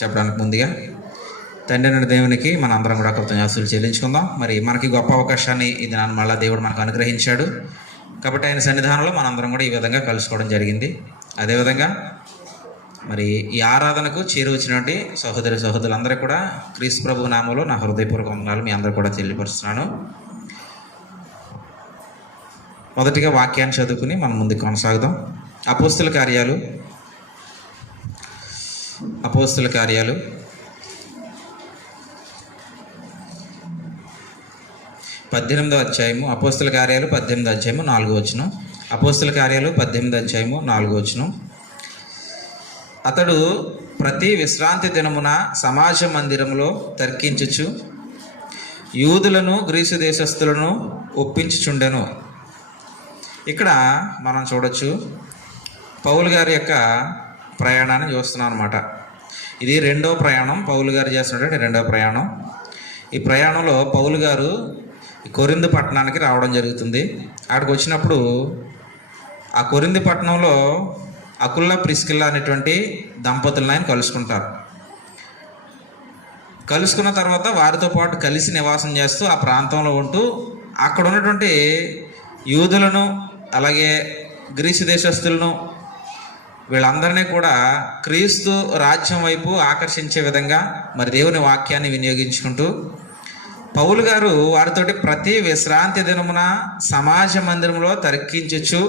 చెప్పడానికి ముందుగా తండ్రి అయిన దేవునికి మన అందరం కూడా కృతజ్ఞతలు చెల్లించుకుందాం. మరి మనకి గొప్ప అవకాశాన్ని ఇది మళ్ళీ దేవుడు మనకు అనుగ్రహించాడు కాబట్టి ఆయన సన్నిధానంలో మనందరం కూడా ఈ విధంగా కలుసుకోవడం జరిగింది. అదేవిధంగా మరి ఈ ఆరాధనకు చేరువచ్చినటువంటి సహోదరులందరూ కూడా క్రీస్తు ప్రభు నామంలో నా హృదయపూర్వక వందనాలు మీ అందరూ కూడా తెలియపరుస్తున్నాను. మొదటిగా వాక్యాన్ని చదువుకుని మనం ముందుకు కొనసాగుదాం. అపోస్తుల కార్యాలు 18వ అధ్యాయము. అపోస్తుల కార్యాలు 18వ అధ్యాయము 4వ వచనం. అపోస్తుల కార్యాలు 18వ అధ్యాయము 4వ వచనం. అతడు ప్రతి విశ్రాంతి దినమున సమాజ మందిరములో తర్కించుచు యూదులను గ్రీసు దేశస్థులను ఒప్పించుచుండెను. ఇక్కడ మనం చూడొచ్చు పౌలు గారి యొక్క ప్రయాణాన్ని చూస్తున్నాం అన్నమాట. ఇది రెండవ ప్రయాణం, పౌలు గారు చేస్తున్నటువంటి రెండవ ప్రయాణం. ఈ ప్రయాణంలో పౌలు గారు కొరింథు పట్టణానికి రావడం జరుగుతుంది. అక్కడికి వచ్చినప్పుడు ఆ కొరింథు పట్టణంలో అకుల్లా ప్రిస్కిల్లా అనేటువంటి దంపతులను ఆయన కలుసుకుంటారు. కలుసుకున్న తర్వాత వారితో పాటు కలిసి నివాసం చేస్తూ ఆ ప్రాంతంలో ఉంటూ అక్కడ ఉన్నటువంటి యూదులను అలాగే గ్రీసు దేశస్థులను వీళ్ళందరినీ కూడా క్రీస్తు రాజ్యం వైపు ఆకర్షించే విధంగా మరి దేవుని వాక్యాన్ని వినియోగించుకుంటూ పౌలు గారు వారితోటి ప్రతి విశ్రాంతి దినమున సమాజ మందిరంలో తర్కించచ్చు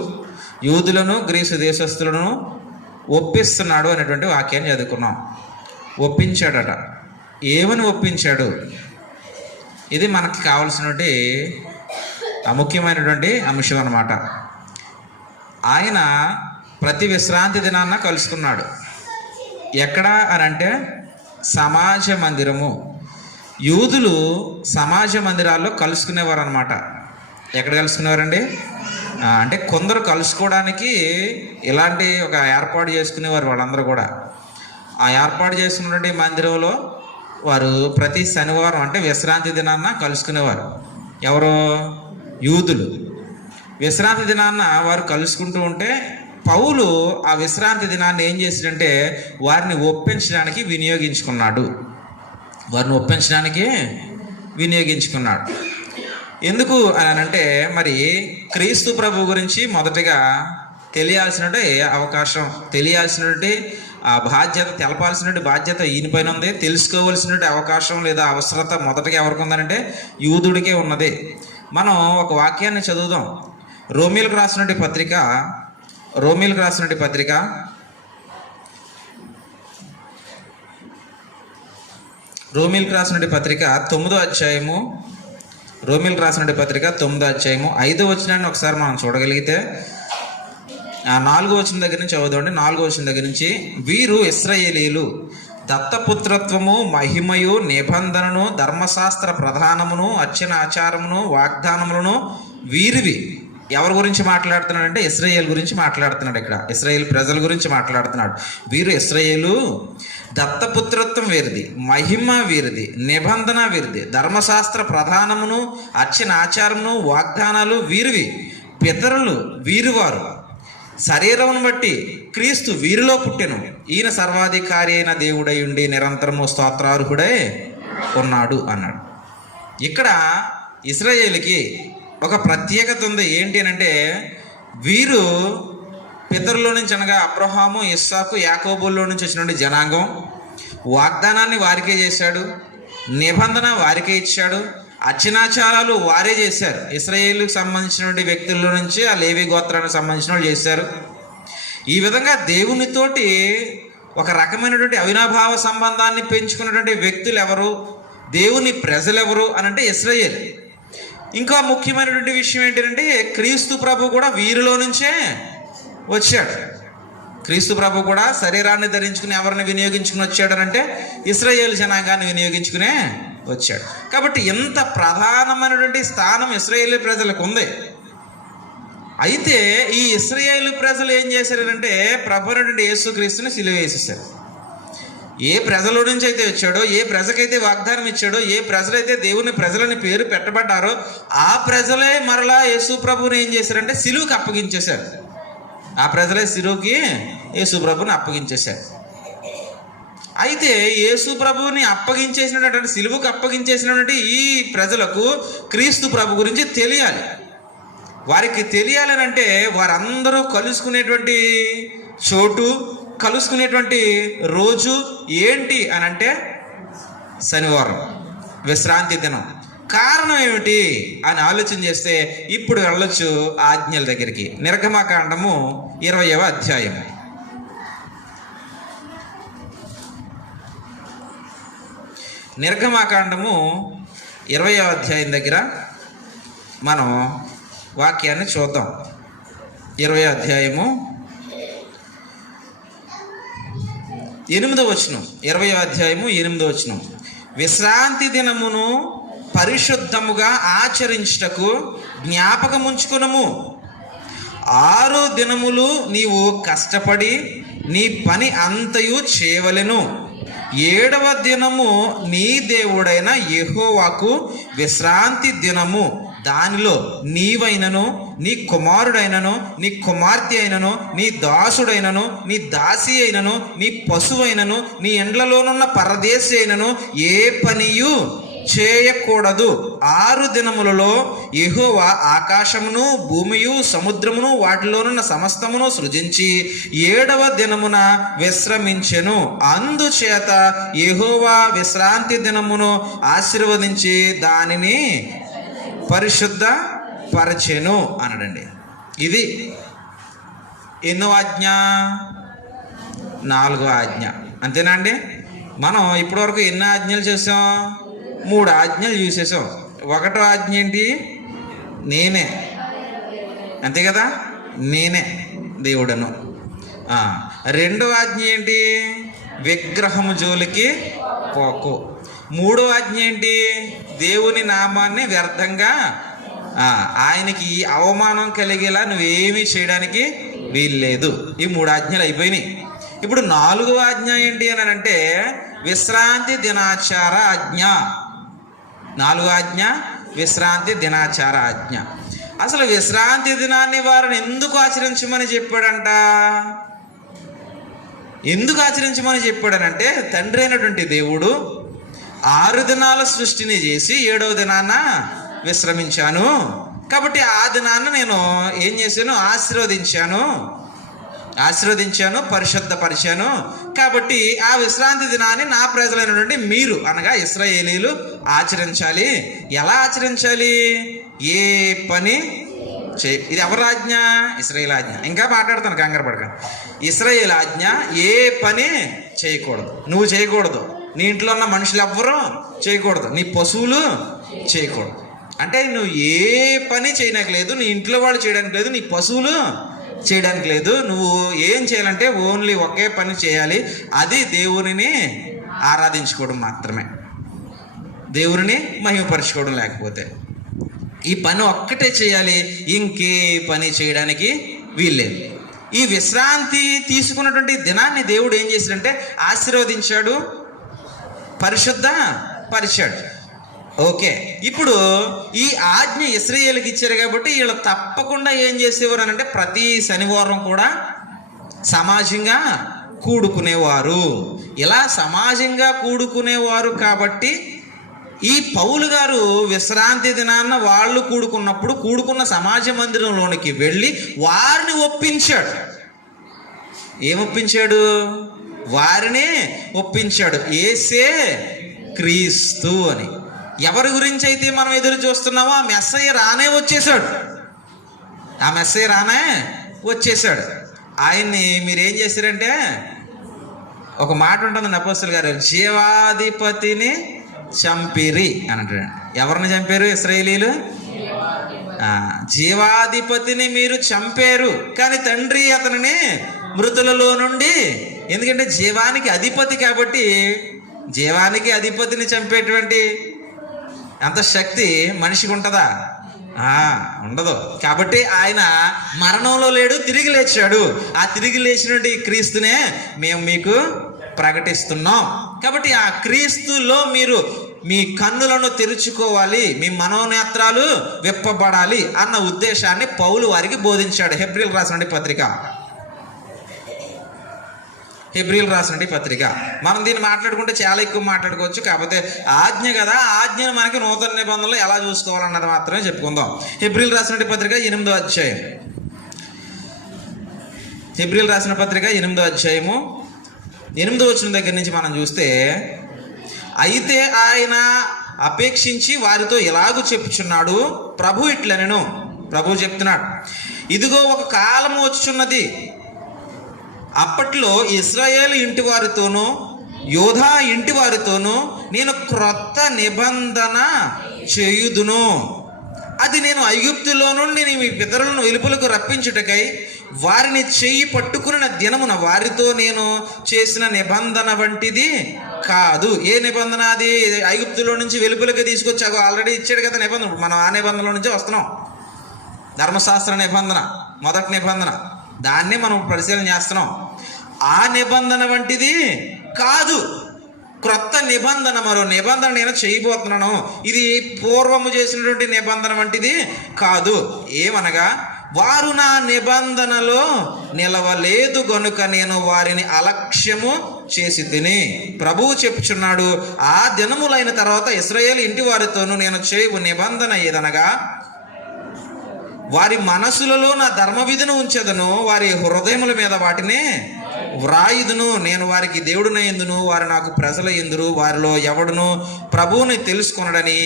యూదులను గ్రీసు దేశస్థులను ఒప్పిస్తున్నాడు అనేటువంటి వాక్యాన్ని చదువుకున్నాం. ఒప్పించాడట. ఏమని ఒప్పించాడు? ఇది మనకి కావాల్సినటువంటి ముఖ్యమైనటువంటి అంశం అన్నమాట. ఆయన ప్రతి విశ్రాంతి దినాన్న కలుసుకున్నాడు. ఎక్కడ అని అంటే సమాజ మందిరము. యూదులు సమాజ మందిరాల్లో కలుసుకునేవారు అనమాట. ఎక్కడ కలుసుకునేవారండి? అంటే కొందరు కలుసుకోవడానికి ఇలాంటి ఒక ఏర్పాటు చేసుకునేవారు వాళ్ళందరూ కూడా. ఆ ఏర్పాటు చేసుకున్నటువంటి మందిరంలో వారు ప్రతి శనివారం అంటే విశ్రాంతి దినాన్న కలుసుకునేవారు. ఎవరు? యూదులు. విశ్రాంతి దినాన్న వారు కలుసుకుంటూ ఉంటే పౌలు ఆ విశ్రాంతి దినాన్ని ఏం చేశాడంటే వారిని ఒప్పించడానికి వినియోగించుకున్నాడు. ఎందుకు అని అంటే మరి క్రీస్తు ప్రభు గురించి మొదటగా తెలియాల్సినటువంటి అవకాశం, తెలియాల్సినటువంటి ఆ బాధ్యత, తెలపాల్సినటువంటి బాధ్యత ఈయనపైన ఉంది. తెలుసుకోవాల్సినటువంటి అవకాశం లేదా అవసరత మొదటగా ఎవరికి ఉందనంటే యూదుడికే ఉన్నది. మనం ఒక వాక్యాన్ని చదువుదాం. రోమీలకు రాసినటువంటి పత్రిక 9వ అధ్యాయము. 5వ వచనాన్ని ఒకసారి మనం చూడగలిగితే 4వ వచనం దగ్గర నుంచి చదువుదామండి. 4వ వచనం దగ్గర నుంచి, వీరు ఇశ్రాయేలీలు దత్తపుత్రత్వము, మహిమయు, నిబంధనను, ధర్మశాస్త్ర ప్రధానమును, అర్చన ఆచారమును, వాగ్దానములను వీరివి. ఎవరి గురించి మాట్లాడుతున్నాడంటే ఇశ్రాయేల్ గురించి మాట్లాడుతున్నాడు. ఇక్కడ ఇశ్రాయేల్ ప్రజల గురించి మాట్లాడుతున్నాడు. వీరు ఇశ్రాయేలు, దత్తపుత్రత్వం వీరిది, మహిమ వీరిది, నిబంధన వీరిది, ధర్మశాస్త్ర ప్రధానమును, అర్చన ఆచారమును, వాగ్దానాలు వీరివి. పితరులు వీరివారు, శరీరమును బట్టి క్రీస్తు వీరిలో పుట్టెను. ఈయన సర్వాధికారి అయిన దేవుడై ఉండి నిరంతరము స్తోత్రార్హుడై ఉన్నాడు అన్నాడు. ఇక్కడ ఇశ్రాయేలుకి ఒక ప్రత్యేకత ఉంది. ఏంటి అంటే వీరు పితరుల నుంచి అనగా అబ్రహాము, ఇస్సాకు, యాకోబుల్లో నుంచి వచ్చినటువంటి జనాంగం. వాగ్దానాన్ని వారికే చేశాడు, నిబంధన వారికే ఇచ్చాడు, అర్చనాచారాలు వారే చేశారు. ఇశ్రాయేలుకు సంబంధించినటువంటి వ్యక్తుల్లో నుంచి ఆ లేవి గోత్రానికి సంబంధించిన వాళ్ళు చేశారు. ఈ విధంగా దేవునితోటి ఒక రకమైనటువంటి అవినాభావ సంబంధాన్ని పెంచుకున్నటువంటి వ్యక్తులు ఎవరు? దేవుని ప్రజలు ఎవరు అని అంటే ఇశ్రాయేల్. ఇంకా ముఖ్యమైనటువంటి విషయం ఏంటంటే క్రీస్తు ప్రభు కూడా వీరిలో నుంచే వచ్చాడు. క్రీస్తు ప్రభు కూడా శరీరాన్ని ధరించుకుని ఎవరిని వినియోగించుకుని వచ్చాడనంటే ఇశ్రాయేల్ జనాంగాన్ని వినియోగించుకునే వచ్చాడు. కాబట్టి ఎంత ప్రధానమైనటువంటి స్థానం ఇశ్రాయేలు ప్రజలకు ఉంది. అయితే ఈ ఇశ్రాయేలు ప్రజలు ఏం చేశారంటే ప్రభువైనటువంటి యేసుక్రీస్తుని సిలువ వేసేసారు. ఏ ప్రజల నుంచి అయితే వచ్చాడో, ఏ ప్రజకైతే వాగ్దానం ఇచ్చాడో, ఏ ప్రజలైతే దేవుని ప్రజలని పేరు పెట్టబడ్డారో ఆ ప్రజలే మరలా యేసు ప్రభుని ఏం చేశారంటే సిలువకి అప్పగించేశారు. ఆ ప్రజలే సిలువకి యేసు ప్రభుని అప్పగించేశారు. అయితే యేసు ప్రభువుని అప్పగించేసినటువంటి, సిలువకు అప్పగించేసినటువంటి ఈ ప్రజలకు క్రీస్తు ప్రభు గురించి తెలియాలి. వారికి తెలియాలని అంటే వారందరూ కలుసుకునేటువంటి చోటు, కలుసుకునేటువంటి రోజు ఏంటి అని అంటే శనివారం, విశ్రాంతి దినం. కారణం ఏమిటి అని ఆలోచన చేస్తే ఇప్పుడు వెళ్ళొచ్చు ఆజ్ఞల దగ్గరికి. నిర్గమకాండము 20వ అధ్యాయం. నిర్గమకాండము 20వ అధ్యాయం దగ్గర మనం వాక్యాన్ని చూద్దాం. 20వ అధ్యాయము 8వ వచనం. 20వ అధ్యాయము 8వ వచనం. విశ్రాంతి దినమును పరిశుద్ధముగా ఆచరించుటకు జ్ఞాపకముంచుకునము. 6 దినములు నీవు కష్టపడి నీ పని అంతయు చేయవలెను. 7వ దినము నీ దేవుడైన యెహోవాకు విశ్రాంతి దినము. దానిలో నీవైనను, నీ కుమారుడైనను, నీ కుమార్తె అయినను, నీ దాసుడైనను, నీ దాసి అయినను, నీ పశువైనను, నీ ఎండ్లలోనున్న పరదేశి అయినను ఏ పనియు చేయకూడదు. 6 దినములలో యెహోవా ఆకాశమును, భూమియు, సముద్రమును, వాటిలోనున్న సమస్తమును సృజించి 7వ దినమున విశ్రమించెను. అందుచేత యెహోవా విశ్రాంతి దినమును ఆశీర్వదించి దానిని పరిశుద్ధ పరచెను అనడండి. ఇది ఎన్నో ఆజ్ఞ? 4వ ఆజ్ఞ. అంతేనా అండి? మనం ఇప్పటివరకు ఎన్ని ఆజ్ఞలు చేసాం? 3 ఆజ్ఞలు చూసేసాం. 1వ ఆజ్ఞ ఏంటి? నేనే, అంతే కదా, నేనే దేవుడను. 2వ ఆజ్ఞ ఏంటి? విగ్రహము జోలికి పోకు. 3వ ఆజ్ఞ ఏంటి? దేవుని నామాన్ని వ్యర్థంగా, ఆయనకి అవమానం కలిగేలా నువ్వేమీ చేయడానికి వీల్లేదు. ఈ 3 ఆజ్ఞలు అయిపోయినాయి. ఇప్పుడు 4వ ఆజ్ఞ ఏంటి అని అంటే విశ్రాంతి దినాచార ఆజ్ఞ. 4వ ఆజ్ఞ విశ్రాంతి దినాచార ఆజ్ఞ. అసలు విశ్రాంతి దినాన్ని వారిని ఎందుకు ఆచరించమని చెప్పాడంట? ఎందుకు ఆచరించమని చెప్పాడనంటే తండ్రి అయినటువంటి దేవుడు 6 దినాల సృష్టిని చేసి 7వ దినాన విశ్రమించాను. కాబట్టి ఆ దినాన్ని నేను ఏం చేశాను? ఆశీర్వదించాను, పరిశుద్ధపరిచాను. కాబట్టి ఆ విశ్రాంతి దినాన్ని నా ప్రజలైనటువంటి మీరు అనగా ఇశ్రాయేలీలు ఆచరించాలి. ఎలా ఆచరించాలి? ఏ పని ఇది ఎవరి ఆజ్ఞ? ఇశ్రాయేలు ఆజ్ఞ. ఇంకా మాట్లాడతాను, కంగారు పడక. ఇశ్రాయేలు ఆజ్ఞ. ఏ పని చేయకూడదు, నువ్వు చేయకూడదు, నీ ఇంట్లో ఉన్న మనుషులు ఎవ్వరూ చేయకూడదు, నీ పశువులు చేయకూడదు. అంటే నువ్వు ఏ పని చేయడానికి లేదు, నీ ఇంట్లో వాళ్ళు చేయడానికి లేదు, నీ పశువులు చేయడానికి లేదు. నువ్వు ఏం చేయాలంటే ఓన్లీ ఒకే పని చేయాలి. అది దేవునిని ఆరాధించుకోవడం మాత్రమే, దేవుని మహిమపరచుకోవడం. లేకపోతే ఈ పని ఒక్కటే చేయాలి, ఇంకే పని చేయడానికి వీల్లేదు. ఈ విశ్రాంతి తీసుకున్నటువంటి దినాన్ని దేవుడు ఏం చేశాడంటే ఆశీర్వదించాడు, పరిశుద్ధ పరిచాడు. ఓకే, ఇప్పుడు ఈ ఆజ్ఞ ఇశ్రాయేలుకి ఇచ్చారు కాబట్టి వీళ్ళు తప్పకుండా ఏం చేసేవారు అని అంటే ప్రతి శనివారం కూడా సమాజంగా కూడుకునేవారు. ఇలా సమాజంగా కూడుకునేవారు కాబట్టి ఈ పౌలు గారు విశ్రాంతి దినాన్న వాళ్ళు కూడుకున్న సమాజ మందిరంలోనికి వెళ్ళి వారిని ఒప్పించాడు. ఏమొప్పించాడు? వారిని ఒప్పించాడు. యేసే క్రీస్తు అని. ఎవరి గురించి అయితే మనం ఎదురు చూస్తున్నామో ఆ మెస్సయ్య రానే వచ్చేసాడు. ఆయన్ని మీరేం చేశారంటే ఒక మాట ఉంటుంది అపోస్తలుల గారు, జీవాధిపతిని చంపిరి అని అంటాడు. ఎవరిని చంపారు? ఇశ్రాయేలీలు జీవాధిపతిని మీరు చంపారు, కానీ తండ్రి అతనిని మృతులలో నుండి, ఎందుకంటే జీవానికి అధిపతి కాబట్టి జీవానికి అధిపతిని చంపేటువంటి అంత శక్తి మనిషికి ఉంటుందా? ఉండదు. కాబట్టి ఆయన మరణంలో లేడు, తిరిగి లేచాడు. ఆ తిరిగి లేచినటువంటి క్రీస్తునే మేము మీకు ప్రకటిస్తున్నాం. కాబట్టి ఆ క్రీస్తులో మీరు మీ కన్నులను తెరుచుకోవాలి, మీ మనోనేత్రాలు విప్పబడాలి అన్న ఉద్దేశాన్ని పౌలు వారికి బోధించాడు. హెబ్రీయులకు రాసిన పత్రిక హెబ్రీయులకు రాసిన పత్రిక. మనం దీన్ని మాట్లాడుకుంటే చాలా ఎక్కువ మాట్లాడుకోవచ్చు, కాకపోతే ఆజ్ఞ కదా, ఆజ్ఞను మనకి నూతన నిబంధనలు ఎలా చూసుకోవాలన్నది మాత్రమే చెప్పుకుందాం. హెబ్రీయులకు రాసిన పత్రిక 8వ అధ్యాయం. హెబ్రీయులకు రాసిన పత్రిక 8వ అధ్యాయము 8వ వచనం దగ్గర నుంచి మనం చూస్తే, అయితే ఆయన అపేక్షించి వారితో ఎలాగూ చెప్పుచున్నాడు, ప్రభు ఇట్లనెను. ప్రభు చెప్తున్నాడు, ఇదిగో ఒక కాలము వచ్చుచున్నది, అప్పట్లో ఇశ్రాయేలు ఇంటి వారితోనూ యోధా ఇంటి వారితోనూ నేను క్రొత్త నిబంధన చేయుదును. అది నేను ఐగుప్తులో నుండి మీ పితరులను వెలుపలకు రప్పించుటకై వారిని చెయ్యి పట్టుకున్న దినమున వారితో నేను చేసిన నిబంధన వంటిది కాదు. ఏ నిబంధన అది? ఐగుప్తులో నుంచి వెలుపలకి తీసుకొచ్చాక ఆల్రెడీ ఇచ్చాడు కదా నిబంధన. మనం ఆ నిబంధనలో నుంచి వస్తున్నాం. ధర్మశాస్త్ర నిబంధన, మొదటి నిబంధన, దాన్నే మనం పరిశీలన చేస్తున్నాం. ఆ నిబంధన వంటిది కాదు, క్రొత్త నిబంధన, మరో నిబంధన నేను చేయబోతున్నాను. ఇది పూర్వము చేసినటువంటి నిబంధన వంటిది కాదు. ఏమనగా, వారు నా నిబంధనలో నిలవలేదు గనుక నేను వారిని అలక్ష్యము చేసి తిని. ప్రభువు చెప్పుచున్నాడు, ఆ దినములైన తర్వాత ఇశ్రాయేలు ఇంటి వారితోనూ నేను చేయు నిబంధన ఏదనగా, వారి మనసులలో నా ధర్మవిధిని ఉంచెదను, వారి హృదయముల మీద వాటిని వ్రాయుదును. నేను వారికి దేవుడునయ్యుందును, వారు నాకు ప్రజలయ్యుందురు. వారిలో ఎవడును ప్రభువుని తెలుసుకొనడని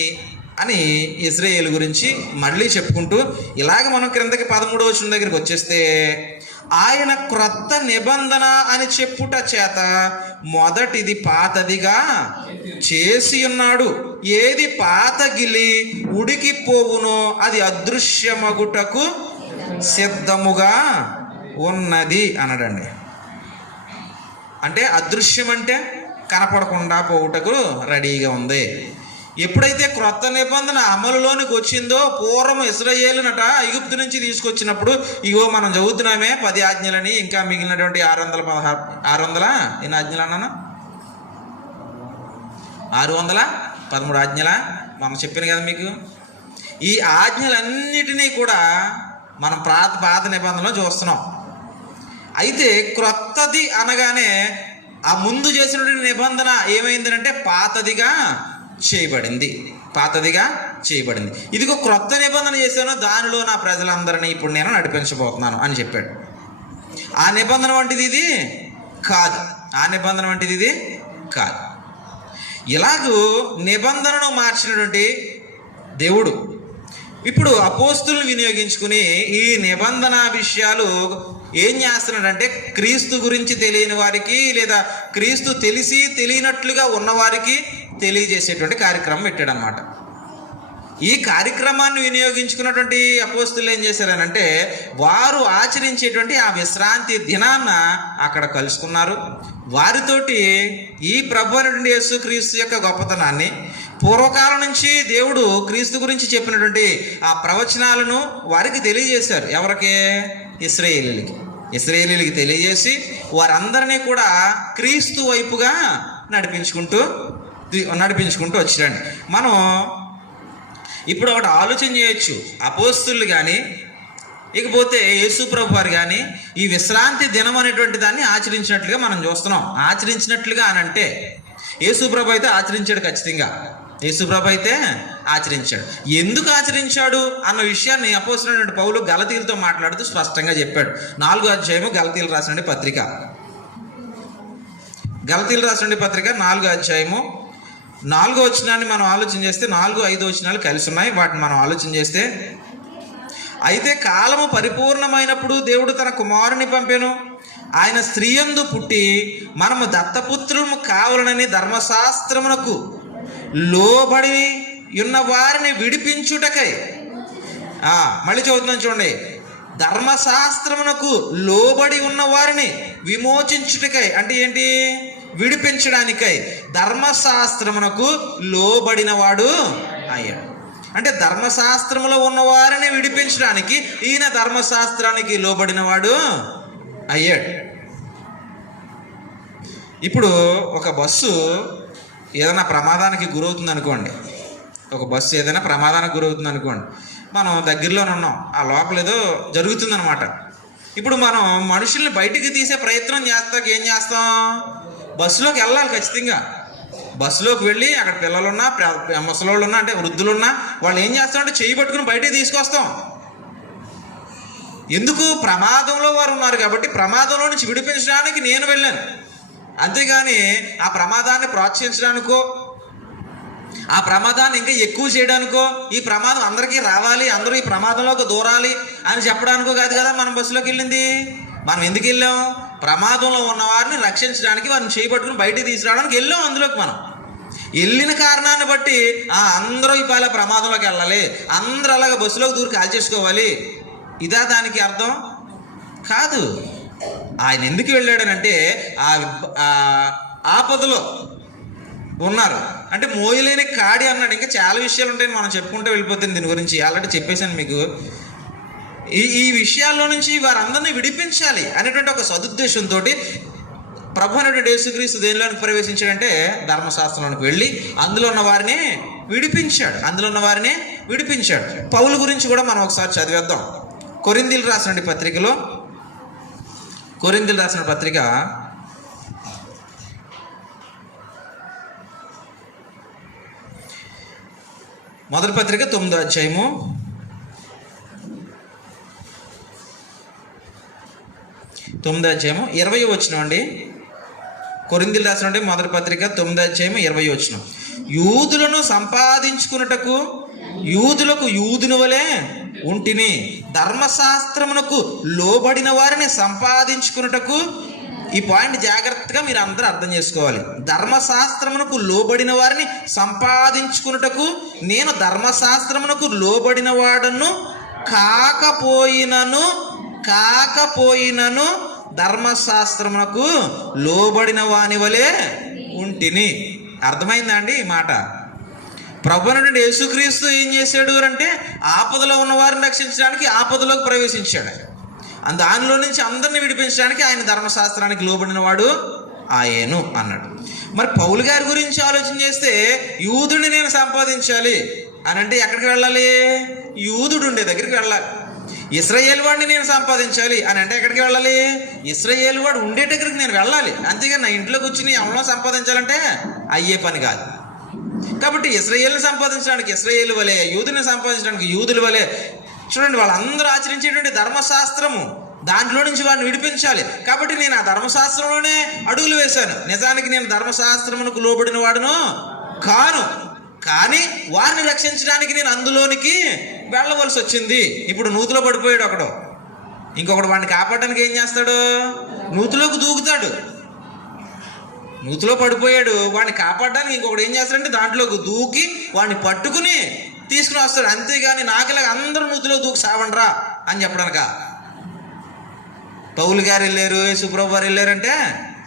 అని ఇశ్రాయేలు గురించి మళ్ళీ చెప్పుకుంటూ, ఇలాగ మనం క్రిందకి 13వ వచనం దగ్గరికి వచ్చేస్తే, ఆయన క్రొత్త నిబంధన అని చెప్పుట చేత మొదటిది పాతదిగా చేసి ఉన్నాడు. ఏది పాతగిలి ఉడికిపోవునో అది అదృశ్యమగుటకు సిద్ధముగా ఉన్నది అనడండి. అంటే అదృశ్యం అంటే కనపడకుండా పోవుటకు రెడీగా ఉంది. ఎప్పుడైతే క్రొత్త నిబంధన అమలులోనికి వచ్చిందో, పూర్వం ఇశ్రాయేలునట ఐగుప్తు నుంచి తీసుకొచ్చినప్పుడు, ఇగో మనం చదువుతున్నామే 10 ఆజ్ఞలని, ఇంకా మిగిలినటువంటి 600 ఎన్ని ఆజ్ఞలు అన్నాను? 613 ఆజ్ఞల మనం చెప్పాను కదా మీకు. ఈ ఆజ్ఞలన్నిటినీ కూడా మనం పాత నిబంధనలో చూస్తున్నాం. అయితే క్రొత్తది అనగానే ఆ ముందు చేసినటువంటి నిబంధన ఏమైందంటే పాతదిగా చేయబడింది. ఇదిగో క్రొత్త నిబంధన చేశాను, దానిలో నా ప్రజలందరినీ ఇప్పుడు నేను నడిపించబోతున్నాను అని చెప్పాడు. ఆ నిబంధన వంటిది ఇది కాదు. ఇలాగూ నిబంధనను మార్చినటువంటి దేవుడు ఇప్పుడు అపోస్తులను వినియోగించుకుని ఈ నిబంధన విషయాలు ఏం చేస్తున్నాడంటే, క్రీస్తు గురించి తెలియని వారికి, లేదా క్రీస్తు తెలిసి తెలియనట్లుగా ఉన్నవారికి తెలియజేసేటువంటి కార్యక్రమం పెట్టాడనమాట. ఈ కార్యక్రమాన్ని వినియోగించుకున్నటువంటి అపోస్తులు ఏం చేశారనంటే, వారు ఆచరించేటువంటి ఆ విశ్రాంతి దినాన్న అక్కడ కలుసుకున్నారు. వారితోటి ఈ ప్రభు అయినటువంటి యేసు క్రీస్తు యొక్క గొప్పతనాన్ని, పూర్వకాలం నుంచి దేవుడు క్రీస్తు గురించి చెప్పినటువంటి ఆ ప్రవచనాలను వారికి తెలియజేశారు. ఎవరికి? ఇశ్రాయేలీలకి తెలియజేసి వారందరినీ కూడా క్రీస్తు వైపుగా నడిపించుకుంటూ వచ్చాడండి. మనం ఇప్పుడు ఒకటి ఆలోచన చేయొచ్చు. అపోస్తులు కానీ, ఇకపోతే యేసు ప్రభు వారు కానీ ఈ విశ్రాంతి దినం అనేటువంటి దాన్ని ఆచరించినట్లుగా మనం చూస్తున్నాం. ఆచరించినట్లుగా అని అంటే యేసు ప్రభు అయితే ఆచరించాడు, ఖచ్చితంగా యేసు ప్రభు అయితే ఆచరించాడు. ఎందుకు ఆచరించాడు అన్న విషయాన్ని అపోస్తలుడైన పౌలు గలతీయులతో మాట్లాడుతూ స్పష్టంగా చెప్పాడు. 4వ అధ్యాయము గలతీయులు రాసిన పత్రిక 4వ అధ్యాయము 4వ వచనాన్ని మనం ఆలోచన చేస్తే 4, 5 వచనాలు కలిసి ఉన్నాయి. వాటిని మనం ఆలోచన చేస్తే, అయితే కాలము పరిపూర్ణమైనప్పుడు దేవుడు తన కుమారుని పంపెను. ఆయన స్త్రీయందు పుట్టి మనము దత్తపుత్రులము కావాలనని ధర్మశాస్త్రమునకు లోబడి ఉన్న వారిని విడిపించుటకై, మళ్ళీ చదువుతున్నాను చూడండి, ధర్మశాస్త్రమునకు లోబడి ఉన్న వారిని విమోచించుటకై, అంటే ఏంటి? విడిపించడానికై ధర్మశాస్త్రమునకు లోబడిన వాడు అయ్యాడు. అంటే ధర్మశాస్త్రములో ఉన్న వారిని విడిపించడానికి ఈయన ధర్మశాస్త్రానికి లోబడిన వాడు అయ్యాడు. ఇప్పుడు ఒక బస్సు ఏదైనా ప్రమాదానికి గురవుతుంది అనుకోండి, మనం దగ్గరలోనే ఉన్నాం, ఆ లోపల ఏదో జరుగుతుందన్నమాట. ఇప్పుడు మనం మనుషుల్ని బయటికి తీసే ప్రయత్నం చేస్తాక ఏం చేస్తాం? బస్సులోకి వెళ్ళాలి ఖచ్చితంగా. బస్సులోకి వెళ్ళి అక్కడ పిల్లలున్నా, ముసలోళ్ళు ఉన్నా, అంటే వృద్ధులున్నా, వాళ్ళు ఏం చేస్తామంటే చెయ్యి పట్టుకుని బయటికి తీసుకొస్తాం. ఎందుకు? ప్రమాదంలో వారు ఉన్నారు కాబట్టి ప్రమాదంలో నుంచి విడిపించడానికి నేను వెళ్ళాను. అంతేగాని ఆ ప్రమాదాన్ని ప్రోత్సహించడానికో, ఆ ప్రమాదాన్ని ఇంకా ఎక్కువ చేయడానికో, ఈ ప్రమాదం అందరికీ రావాలి, అందరూ ఈ ప్రమాదంలోకి దూరాలి అని చెప్పడానికో కాదు కదా మనం బస్సులోకి వెళ్ళింది. మనం ఎందుకు వెళ్ళాం? ప్రమాదంలో ఉన్న వారిని రక్షించడానికి, వారిని చేయబట్టుకుని బయటికి తీసుకురావడానికి వెళ్ళాం. అందులోకి మనం వెళ్ళిన కారణాన్ని బట్టి అందరూ ఈ పాల ప్రమాదంలోకి వెళ్ళాలి, అందరూ అలాగ బస్సులోకి దూరి కాల్చేసుకోవాలి, ఇదా దానికి అర్థం? కాదు. ఆయన ఎందుకు వెళ్ళాడనంటే ఆ ఆపదలో ఉన్నారు అంటే మోయలేని కాడి అన్నాడు. ఇంకా చాలా విషయాలు ఉంటాయని మనం చెప్పుకుంటూ వెళ్ళిపోతుంది. దీని గురించి ఆల్రెడీ చెప్పేశాను మీకు. ఈ విషయాల్లో నుంచి వారందరినీ విడిపించాలి అనేటువంటి ఒక సదుద్దేశంతో ప్రభు అనేటువంటి యేసుక్రీస్తు దేనిలోనికి ప్రవేశించాడంటే ధర్మశాస్త్రంలోనికి వెళ్ళి అందులో ఉన్న వారిని విడిపించాడు. పౌలు గురించి కూడా మనం ఒకసారి చదివేద్దాం. కొరింథీయులకు రాసిన పత్రికలో, కొరింథీయులకు రాసిన పత్రిక మొదటి పత్రిక 9వ అధ్యాయము 20వ వచనం అండి. కొరింథీయులకు రాసిన మొదటి పత్రిక 9వ అధ్యాయము 20వ వచనం. యూదులను సంపాదించుకున్నటకు యూదులకు యూదుని వలె ఉంటిని, ధర్మశాస్త్రమునకు లోబడిన వారిని సంపాదించుకున్నటకు. ఈ పాయింట్ జాగ్రత్తగా మీరు అందరూ అర్థం చేసుకోవాలి. ధర్మశాస్త్రమునకు లోబడిన వారిని సంపాదించుకున్నటకు నేను ధర్మశాస్త్రమునకు లోబడిన వాడను కాకపోయినను ధర్మశాస్త్రమునకు లోబడిన వాని వలె ఉంటిని. అర్థమైందా అండి ఈ మాట? ప్రభువునైన యేసుక్రీస్తు ఏం చేశాడు అంటే ఆపదలో ఉన్న వారిని రక్షించడానికి ఆపదలోకి ప్రవేశించాడు. దానిలో నుంచి అందరిని విడిపించడానికి ఆయన ధర్మశాస్త్రానికి లోబడిన వాడు ఆయను అన్నాడు. మరి పౌలు గారి గురించి ఆలోచన చేస్తే యూదుడిని నేను సంపాదించాలి అని అంటే ఎక్కడికి వెళ్ళాలి? యూదుడు ఉండే దగ్గరికి వెళ్ళాలి. ఇశ్రాయేలు వాడిని నేను సంపాదించాలి అని అంటే ఎక్కడికి వెళ్ళాలి? ఇశ్రాయేలు వాడు ఉండే దగ్గరికి నేను వెళ్ళాలి. అంతేగాని నా ఇంట్లో కూర్చుని ఎవరినో సంపాదించాలంటే అయ్యే పని కాదు. కాబట్టి ఇశ్రాయేలుని సంపాదించడానికి ఇశ్రాయేలు వలె, యూదుని సంపాదించడానికి యూదుల వలె. చూడండి, వాళ్ళందరూ ఆచరించేటువంటి ధర్మశాస్త్రము, దాంట్లో నుంచి వారిని విడిపించాలి. కాబట్టి నేను ఆ ధర్మశాస్త్రంలోనే అడుగులు వేశాను. నిజానికి నేను ధర్మశాస్త్రమునకు లోబడిన వాడును కాను, కానీ వారిని రక్షించడానికి నేను అందులోనికి వెళ్ళవలసి వచ్చింది. ఇప్పుడు నూతిలో పడిపోయాడు ఒకడు, ఇంకొకడు వాడిని కాపాడడానికి ఏం చేస్తాడు? నూతిలోకి దూకుతాడు. నూతిలో పడిపోయాడు, వాడిని కాపాడడానికి ఇంకొకటి ఏం చేస్తాడంటే దాంట్లోకి దూకి వాడిని పట్టుకుని తీసుకుని వస్తాడు. అంతేగాని నాకులాగా అందరూ నూతిలో దూకి సావండ్రా అని చెప్పడానిక. పౌలు గారు వెళ్ళారు, యేసుప్రభు వారు వెళ్ళారంటే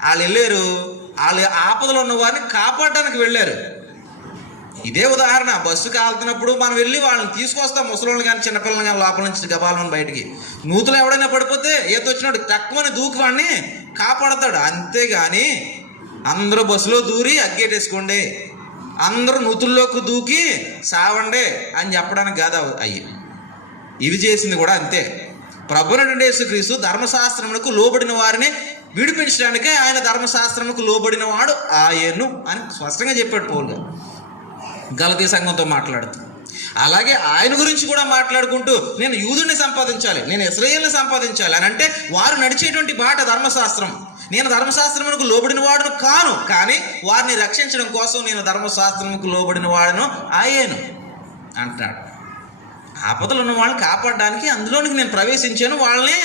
వాళ్ళు వెళ్ళారు, వాళ్ళు ఆపదలో ఉన్న వారిని కాపాడడానికి వెళ్ళారు. ఇదే ఉదాహరణ. బస్సు కాలుతున్నప్పుడు మనం వెళ్ళి వాళ్ళని తీసుకొస్తాం, ముసలోళ్ళని కానీ చిన్నపిల్లలు కానీ లోపల నుంచి గబాలను బయటికి. నూతులో ఎవడైనా పడిపోతే ఈత వచ్చినాడు తక్కువని దూకి వాడిని కాపాడతాడు. అంతేగాని అందరూ బస్సులో దూరి అగ్గేటేసుకోండి, అందరూ నూతుల్లోకి దూకి సావండే అని చెప్పడానికి కాదు అయ్యి. ఇవి చేసింది కూడా అంతే. ప్రభువైన యేసుక్రీస్తు ధర్మశాస్త్రమునకు లోబడిన వారిని విడిపించడానికే ఆయన ధర్మశాస్త్రమునకు లోబడిన వాడు ఆయను అని స్పష్టంగా చెప్పాడు పౌలు గారు గలతీ సంఘంతో మాట్లాడుతూ. అలాగే ఆయన గురించి కూడా మాట్లాడుకుంటూ నేను యూదుని సంపాదించాలి, నేను ఇశ్రాయేలుని సంపాదించాలి అని అంటే వారు నడిచేటువంటి బాట ధర్మశాస్త్రం. నేను ధర్మశాస్త్రమునకు లోబడిన వాడును కాను, కానీ వారిని రక్షించడం కోసం నేను ధర్మశాస్త్రముకు లోబడిన వాడును ఆయను అంటున్నాడు. ఆపదలు ఉన్న వాళ్ళని కాపాడడానికి అందులోనికి నేను ప్రవేశించాను, వాళ్ళని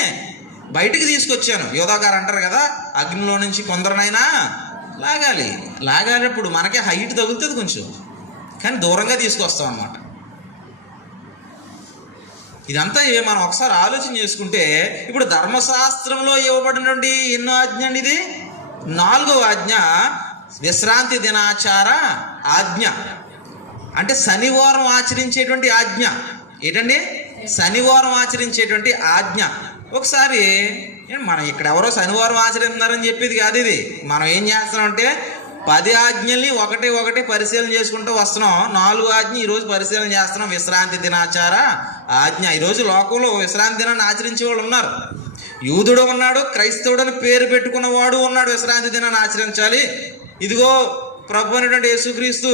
బయటికి తీసుకొచ్చాను. యోధా గారు అంటారు కదా, అగ్నిలో నుంచి కొందరినైనా లాగాలినప్పుడు మనకే హైట్ తగులుతుంది కొంచెం, కానీ దూరంగా తీసుకొస్తాం అన్నమాట. ఇదంతా మనం ఒకసారి ఆలోచన చేసుకుంటే ఇప్పుడు ధర్మశాస్త్రంలో ఇవ్వబడినటువంటి ఎన్నో ఆజ్ఞ అండి? ఇది 4వ ఆజ్ఞ, విశ్రాంతి దినాచార ఆజ్ఞ. అంటే శనివారం ఆచరించేటువంటి ఆజ్ఞ. ఏంటండి? శనివారం ఆచరించేటువంటి ఆజ్ఞ. ఒకసారి మనం ఇక్కడ ఎవరో శనివారం ఆచరిస్తున్నారని చెప్పేది కాదు ఇది. మనం ఏం చేస్తున్నామంటే 10 ఆజ్ఞల్ని ఒకటి పరిశీలన చేసుకుంటూ వస్తున్నాం. 4వ ఆజ్ఞ ఈరోజు పరిశీలన చేస్తున్నాం, విశ్రాంతి దినాచార ఆజ్ఞ. ఈరోజు లోకంలో విశ్రాంతి దినాన్ని ఆచరించే వాళ్ళు ఉన్నారు. యూదుడు ఉన్నాడు, క్రైస్తవుడని పేరు పెట్టుకున్నవాడు ఉన్నాడు. విశ్రాంతి దినాన్ని ఆచరించాలి. ఇదిగో ప్రభు అనేటువంటి యేసుక్రీస్తు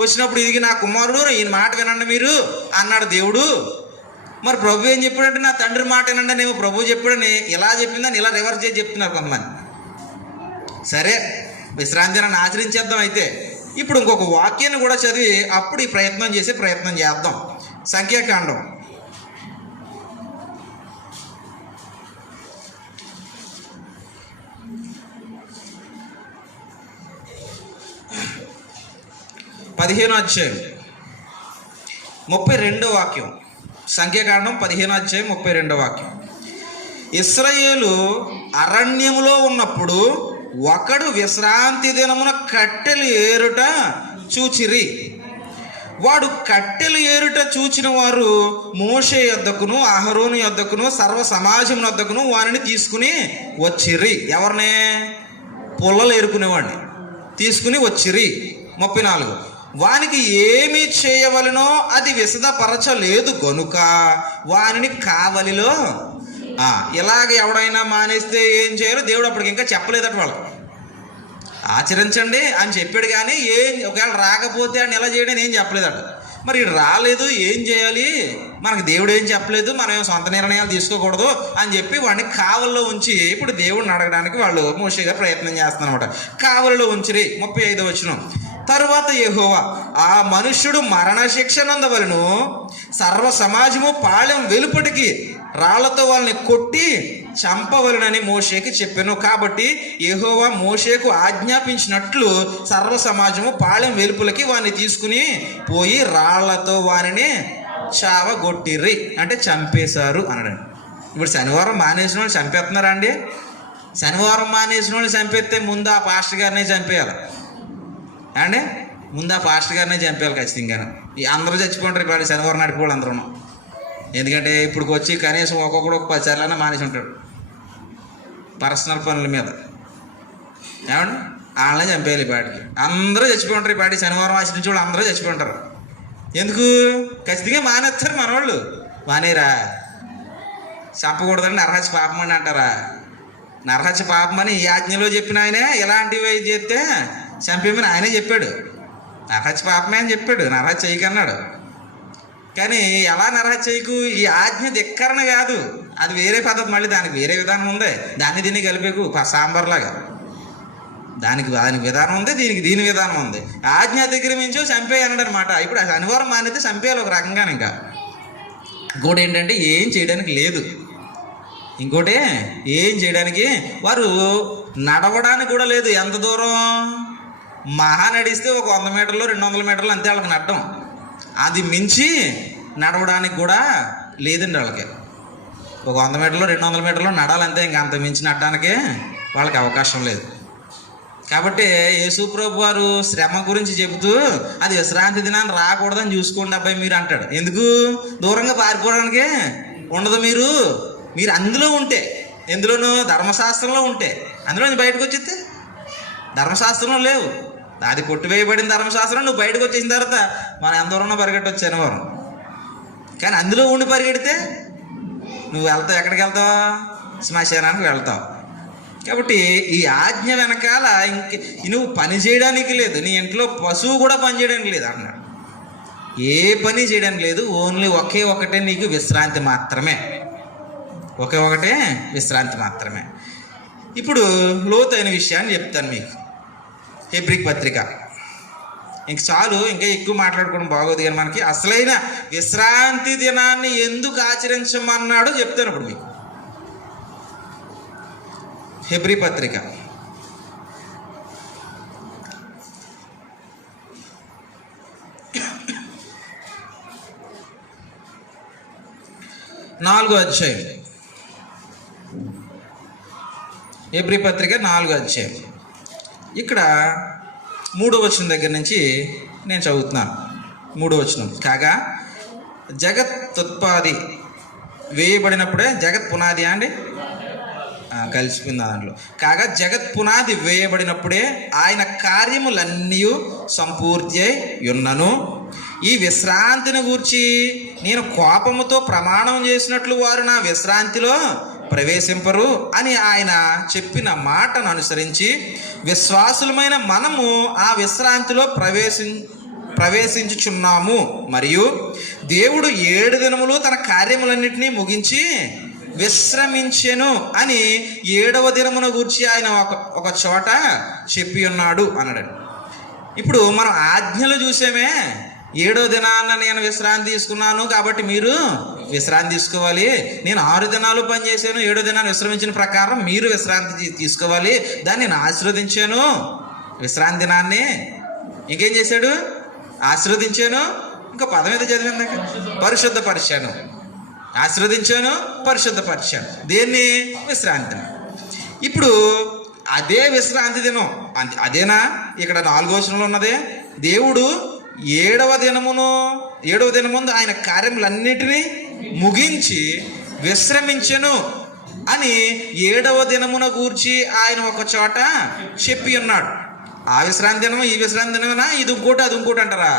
వచ్చినప్పుడు ఇది నా కుమారుడు, ఈయన మాట వినండి మీరు అన్నాడు దేవుడు. మరి ప్రభు ఏం చెప్పాడంటే నా తండ్రి మాట వినండి నేను ప్రభు చెప్పాడని ఇలా చెప్పిందని ఇలా రివర్స్ చేసి చెప్తున్నారు కొంతమంది. సరే, విశ్రాంతి దినాన్ని ఆచరించేద్దాం. అయితే ఇప్పుడు ఇంకొక వాక్యాన్ని కూడా చదివి అప్పుడు ఈ ప్రయత్నం చేద్దాం. సంఖ్యాకాండం 15వ అధ్యాయం 32వ వాక్యం. సంఖ్యాకాండం 15వ అధ్యాయం 32వ వాక్యం. ఇశ్రాయేలు అరణ్యములో ఉన్నప్పుడు ఒకడు విశ్రాంతి దినమున కట్టెలు ఏరుట చూచిరి. వాడు కట్టెలు ఏరుట చూచిన వారు మోషే యొద్దకును అహరోను యొద్దకును సర్వ సమాజం యొద్దకును వారిని తీసుకుని వచ్చిరి. ఎవరినే? పుల్లలు ఏరుకునేవాడిని తీసుకుని వచ్చిరి. 34. వానికి ఏమి చేయవలనో అది విశదపరచలేదు గనుక వానిని కావలిలో ఇలాగ ఎవడైనా మానేస్తే ఏం చేయాలో దేవుడు అప్పటికి ఇంకా చెప్పలేదట. వాళ్ళకి ఆచరించండి అని చెప్పాడు, కానీ ఒకవేళ రాకపోతే అని ఎలా చేయడం ఏం చెప్పలేదట. మరి ఇటు రాలేదు, ఏం చేయాలి? మనకు దేవుడు ఏం చెప్పలేదు, మనం ఏం సొంత నిర్ణయాలు తీసుకోకూడదు అని చెప్పి వాడిని కావల్లో ఉంచి ఇప్పుడు దేవుడిని అడగడానికి వాళ్ళు మోషే గారు ప్రయత్నం చేస్తున్నారన్నమాట. కావలిలో ఉంచిరి. 35వ వచనం. తరువాత యెహోవా ఆ మనుష్యుడు మరణశిక్ష నందవలను సర్వ సమాజము పాళెం వెలుపటికి రాళ్లతో వాళ్ళని కొట్టి చంపవలనని మోషేకి చెప్పాను. కాబట్టి యెహోవా మోషేకు ఆజ్ఞాపించినట్లు సర్వ సమాజము పాళెం వెలుపులకి వారిని తీసుకుని పోయి రాళ్లతో వారిని చావగొట్టిర్రి, అంటే చంపేశారు అనడండి. ఇప్పుడు శనివారం మానేసిన వాళ్ళు చంపేస్తున్నారా అండి? శనివారం మానేసిన వాళ్ళు చంపేస్తే ముందు ఆ పాస్టర్ గారినే చంపేయాలి అండి. ముందు ఆ పాస్టర్ గారినే చంపేయాలి ఖచ్చితంగా. అందరూ చచ్చిపోంటారు ఇప్పుడు శనివారం నడిపోవాలి అందరూ. ఎందుకంటే ఇప్పుడుకి వచ్చి కనీసం ఒక్కొక్కడు ఒక 10 సార్లైనా మానేసి ఉంటాడు పర్సనల్ పనుల మీద. ఏమండి? వాళ్ళనే చంపేయాలి. ఈ పాటికి అందరూ చచ్చిపోంటారు. ఈ పాటికి శనివారం ఆచరించి వాళ్ళు అందరూ చచ్చిపోంటారు. ఎందుకు? ఖచ్చితంగా మానేస్తారు మనవాళ్ళు. మానేరా? చంపకూడదని నరహత్య పాపం అని అంటారా? నరహత్య పాపం అని ఈ ఆజ్ఞలో చెప్పిన ఆయనే ఇలాంటివి చేస్తే చంపేమని ఆయనే చెప్పాడు. నరహత్య పాపమే అని చెప్పాడు, నరహత్య చేయకన్నాడు. కానీ ఎలా నరహత్య చేయకు? ఈ ఆజ్ఞ ధిక్కరణ కాదు, అది వేరే పద్ధతి. మళ్ళీ దానికి వేరే విధానం ఉంది. దాన్ని దీన్ని కలిపేకు సాంబార్లాగా. దానికి విధానం ఉంది, దీని విధానం ఉంది. ఆజ్ఞ దగ్గర మించో చంపేయన్నాడు అనమాట. ఇప్పుడు ఆ శనివారం మానేస్తే చంపేయాలి ఒక రకంగా. ఇంకా ఇంకోటి ఏంటంటే ఏం చేయడానికి లేదు. ఇంకోటి ఏం చేయడానికి వారు నడవడానికి కూడా లేదు. ఎంత దూరం? మహా నడిస్తే ఒక 100 మీటర్లు 200 మీటర్లు అంతే వాళ్ళకి నడడం. అది మించి నడవడానికి కూడా లేదండి వాళ్ళకి. ఒక 100 మీటర్లు 200 మీటర్లు నడాలంతే, ఇంకా అంత మించి నడడానికి వాళ్ళకి అవకాశం లేదు. కాబట్టి యేసుప్రభు వారు శ్రమ గురించి చెబుతూ అది విశ్రాంతి దినాన్ని రాకూడదని చూసుకోండి అబ్బాయి మీరు అంటాడు. ఎందుకు? దూరంగా పారిపోవడానికి ఉండదు. మీరు అందులో ఉంటే, ఎందులోనూ? ధర్మశాస్త్రంలో ఉంటే. అందులో బయటకు వచ్చేస్తే ధర్మశాస్త్రంలో లేవు. అది కొట్టివేయబడిన ధర్మశాస్త్రం. నువ్వు బయటకు వచ్చేసిన తర్వాత మనం ఎంత దూరంలో పరిగెట్టవచ్చు శనివారం. కానీ అందులో ఉండి పరిగెడితే నువ్వు వెళ్తావు. ఎక్కడికి వెళ్తావు? శ్మశానానికి వెళ్తావు. కాబట్టి ఈ ఆజ్ఞ వెనకాల నువ్వు పని చేయడానికి లేదు, నీ ఇంట్లో పశువు కూడా పని చేయడానికి లేదు అన్నాడు. ఏ పని చేయడానికి లేదు. ఓన్లీ ఒకే ఒకటే నీకు విశ్రాంతి మాత్రమే. ఒకే ఒకటే విశ్రాంతి మాత్రమే. ఇప్పుడు లోతైన విషయాన్ని చెప్తాను మీకు. హెబ్రీ పత్రిక. ఇంక చాలు, ఇంకా ఎక్కువ మాట్లాడుకోవడం బాగోదు. కానీ మనకి అసలైన విశ్రాంతి దినాన్ని ఎందుకు ఆచరించమన్నాడో చెప్తాను ఇప్పుడు మీకు. హెబ్రీ పత్రిక 4వ అధ్యాయం. హెబ్రీ పత్రిక 4వ అధ్యాయం. ఇక్కడ 3వ వచనం దగ్గర నుంచి నేను చదువుతున్నాను. 3వ వచనం. కాగా జగత్తుత్పాది వేయబడినప్పుడే, జగత్ పునాది అండి కలిసిపోయింది దాంట్లో. కాగా జగత్ పునాది వేయబడినప్పుడే ఆయన కార్యములన్నీ సంపూర్తి అయి ఉన్నను. ఈ విశ్రాంతిని గూర్చి నేను కోపముతో ప్రమాణం చేసినట్లు వారు నా విశ్రాంతిలో ప్రవేశింపరు అని ఆయన చెప్పిన మాటను అనుసరించి విశ్వాసులమైన మనము ఆ విశ్రాంతిలో ప్రవేశించుచున్నాము. మరియు దేవుడు 7 దినములు తన కార్యములన్నింటినీ ముగించి విశ్రమించెను అని 7వ దినమున గూర్చి ఆయన ఒక చోట చెప్పి ఉన్నాడు అన్నాడు. ఇప్పుడు మనం ఆజ్ఞలు చూసామే, 7వ దినాన నేను విశ్రాంతి తీసుకున్నాను కాబట్టి మీరు విశ్రాంతి తీసుకోవాలి, నేను 6 దినాలు పనిచేశాను 7వ దినాన్ని విశ్రమించిన ప్రకారం మీరు విశ్రాంతి తీసుకోవాలి, దాన్ని నేను ఆశీర్వదించాను విశ్రాంతి దినాన్ని. ఇంకేం చేశాడు? ఆశీర్వదించాను, ఇంకా పదం ఏదో చదివింది, పరిశుద్ధపరిచాను. ఆశీర్వదించాను, పరిశుద్ధపరిచాను. దేన్ని? విశ్రాంతిని. ఇప్పుడు అదే విశ్రాంతి దినం అదేనా ఇక్కడ 4వ వచనంలో ఉన్నదే? దేవుడు 7వ దినముందు ఆయన కార్యములన్నిటినీ ముగించి విశ్రమించెను అని 7వ దినమున గూర్చి ఆయన ఒక చోట చెప్పి ఉన్నాడు. ఆ విశ్రాంతి దినము ఈ విశ్రాంతి దినమేనా? ఇది ఇంకోటి అది ఇంకోటి అంటారా?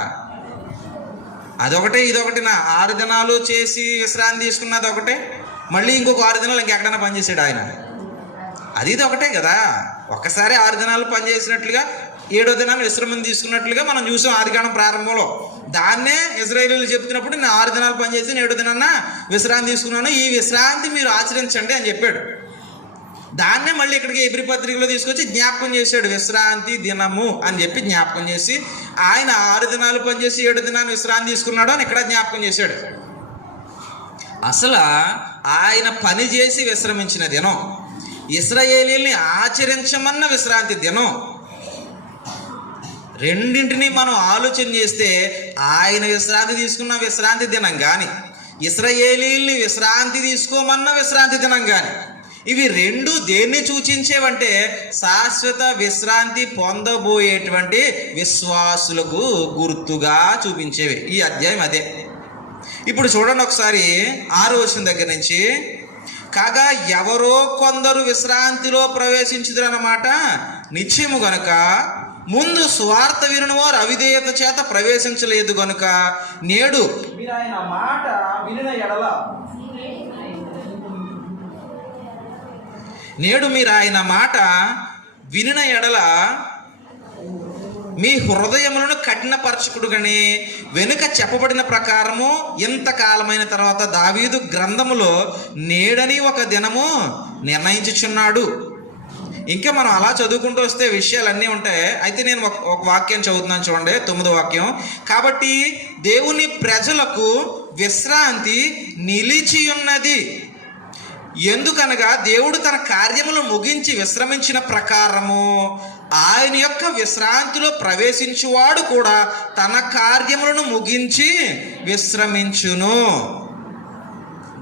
అదొకటే ఇదొకటి. 6 దినాలు చేసి విశ్రాంతి తీసుకున్నది ఒకటే, మళ్ళీ ఇంకొక 6 దినాలు ఇంకెక్కడైనా పనిచేసాడు ఆయన? అది ఇది ఒకటే కదా. ఒక్కసారి 6 దినాలు పనిచేసినట్లుగా 7వ దినాన్ని విశ్రమం తీసుకున్నట్లుగా మనం చూసాం ఆదికాండం ప్రారంభంలో. దాన్నే ఇశ్రాయేలీయులు చెప్తున్నప్పుడు నేను 6 దినాలు పనిచేసి 7వ దినాన్న విశ్రాంతి తీసుకున్నాను, ఈ విశ్రాంతి మీరు ఆచరించండి అని చెప్పాడు. దాన్నే మళ్ళీ ఇక్కడికి హెబ్రీ పత్రికలో తీసుకొచ్చి జ్ఞాపకం చేశాడు, విశ్రాంతి దినము అని చెప్పి జ్ఞాపకం చేసి ఆయన 6 దినాలు పనిచేసి 7వ దినాన్ని విశ్రాంతి తీసుకున్నాడు అని ఇక్కడ జ్ఞాపకం చేశాడు. అసలు ఆయన పని చేసి విశ్రమించిన దినం, ఇశ్రాయేలీయుల్ని ఆచరించమన్న విశ్రాంతి దినం. రెండింటినీ మనం ఆలోచన చేస్తే ఆయన విశ్రాంతి తీసుకున్న విశ్రాంతి దినం కానీ, ఇశ్రాయేలీయుల్ని విశ్రాంతి తీసుకోమన్న విశ్రాంతి దినం కానీ, ఇవి రెండు దేన్ని సూచించేవంటే శాశ్వత విశ్రాంతి పొందబోయేటువంటి విశ్వాసులకు గుర్తుగా చూపించేవి. ఈ అధ్యాయం అదే. ఇప్పుడు చూడండి ఒకసారి 6వ వచనం దగ్గర నుంచి. కాగా ఎవరో కొందరు విశ్రాంతిలో ప్రవేశించుదురన్నమాట నిశ్చయము గనుక, ముందు స్వార్థ వినుని వారు అవిధేయత చేత ప్రవేశించలేదు గనుక నేడు మీరు ఆయన మాట వినిన ఎడల మీ హృదయములను కఠినపరచుకుడుగని వెనుక చెప్పబడిన ప్రకారము ఇంతకాలమైన తర్వాత దావీదు గ్రంథములో నేడని ఒక దినము నిర్ణయించుచున్నాడు. ఇంకా మనం అలా చదువుకుంటూ వస్తే విషయాలన్నీ ఉంటాయి. అయితే నేను ఒక వాక్యం చదువుతున్నాను చూడండి, 9వ వాక్యం. కాబట్టి దేవుని ప్రజలకు విశ్రాంతి నిలిచి ఉన్నది, ఎందుకనగా దేవుడు తన కార్యములు ముగించి విశ్రమించిన ప్రకారము ఆయన యొక్క విశ్రాంతిలో ప్రవేశించువాడు కూడా తన కార్యములను ముగించి విశ్రమించును.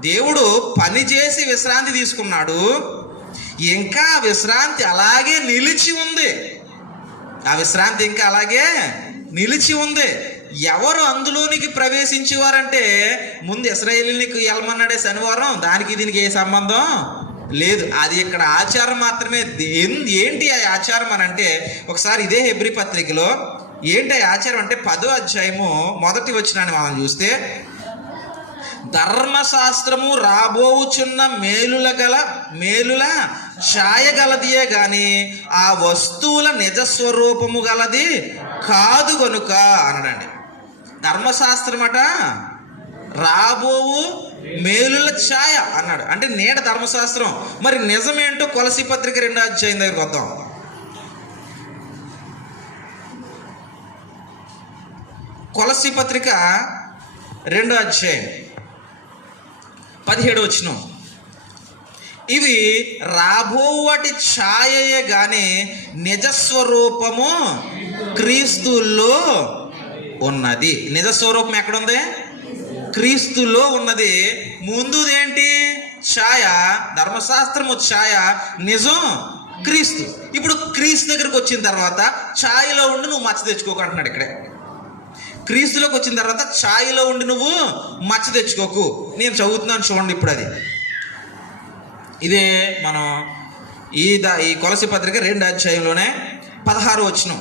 దేవుడు పని చేసి విశ్రాంతి తీసుకున్నాడు, ఇంకా విశ్రాంతి అలాగే నిలిచి ఉంది. ఆ విశ్రాంతి ఇంకా అలాగే నిలిచి ఉంది. ఎవరు అందులోనికి ప్రవేశించేవారంటే, ముందు ఇశ్రాయేలీయులకు వెళ్ళమన్నాడే శనివారం, దానికి దీనికి ఏ సంబంధం లేదు. అది ఇక్కడ ఆచారం మాత్రమే. ఏంటి ఆ ఆచారం అని అంటే, ఒకసారి ఇదే హెబ్రీ పత్రికలో ఏంటి ఆ ఆచారం అంటే 10వ అధ్యాయము 1వ వచనాన్ని మనం చూస్తే, ధర్మశాస్త్రము రాబోచున్న మేలుల ఛాయగలదియే గాని ఆ వస్తువుల నిజస్వరూపము గలది కాదు గనుక అనడండి. ధర్మశాస్త్రం అట రాబోవు మేలుల ఛాయ అన్నాడు, అంటే నీడ ధర్మశాస్త్రం. మరి నిజమేంటో కొలసీ పత్రిక 2వ అధ్యాయం దగ్గరికి వద్దాం. కొలసీ పత్రిక 2వ అధ్యాయం 17వ వచనం. ఇవి రాబోవటి ఛాయయే గాని నిజస్వరూపము క్రీస్తులో ఉన్నది. నిజస్వరూపం ఎక్కడుంది? క్రీస్తులో ఉన్నది. ముందుదేంటి? ఛాయ, ధర్మశాస్త్రము ఛాయ, నిజం క్రీస్తు. ఇప్పుడు క్రీస్తు దగ్గరకు వచ్చిన తర్వాత ఛాయలో ఉండి నువ్వు మచ్చ తెచ్చుకోకంటున్నాడు ఇక్కడే. క్రీస్తులోకి వచ్చిన తర్వాత ఛాయలో ఉండి నువ్వు మచ్చ తెచ్చుకోకు. నేను చదువుతున్నాను చూడండి ఇప్పుడు. అది ఇదే మనం ఈ కొలసీ పత్రిక 2వ అధ్యాయంలోనే 16వ వచనం.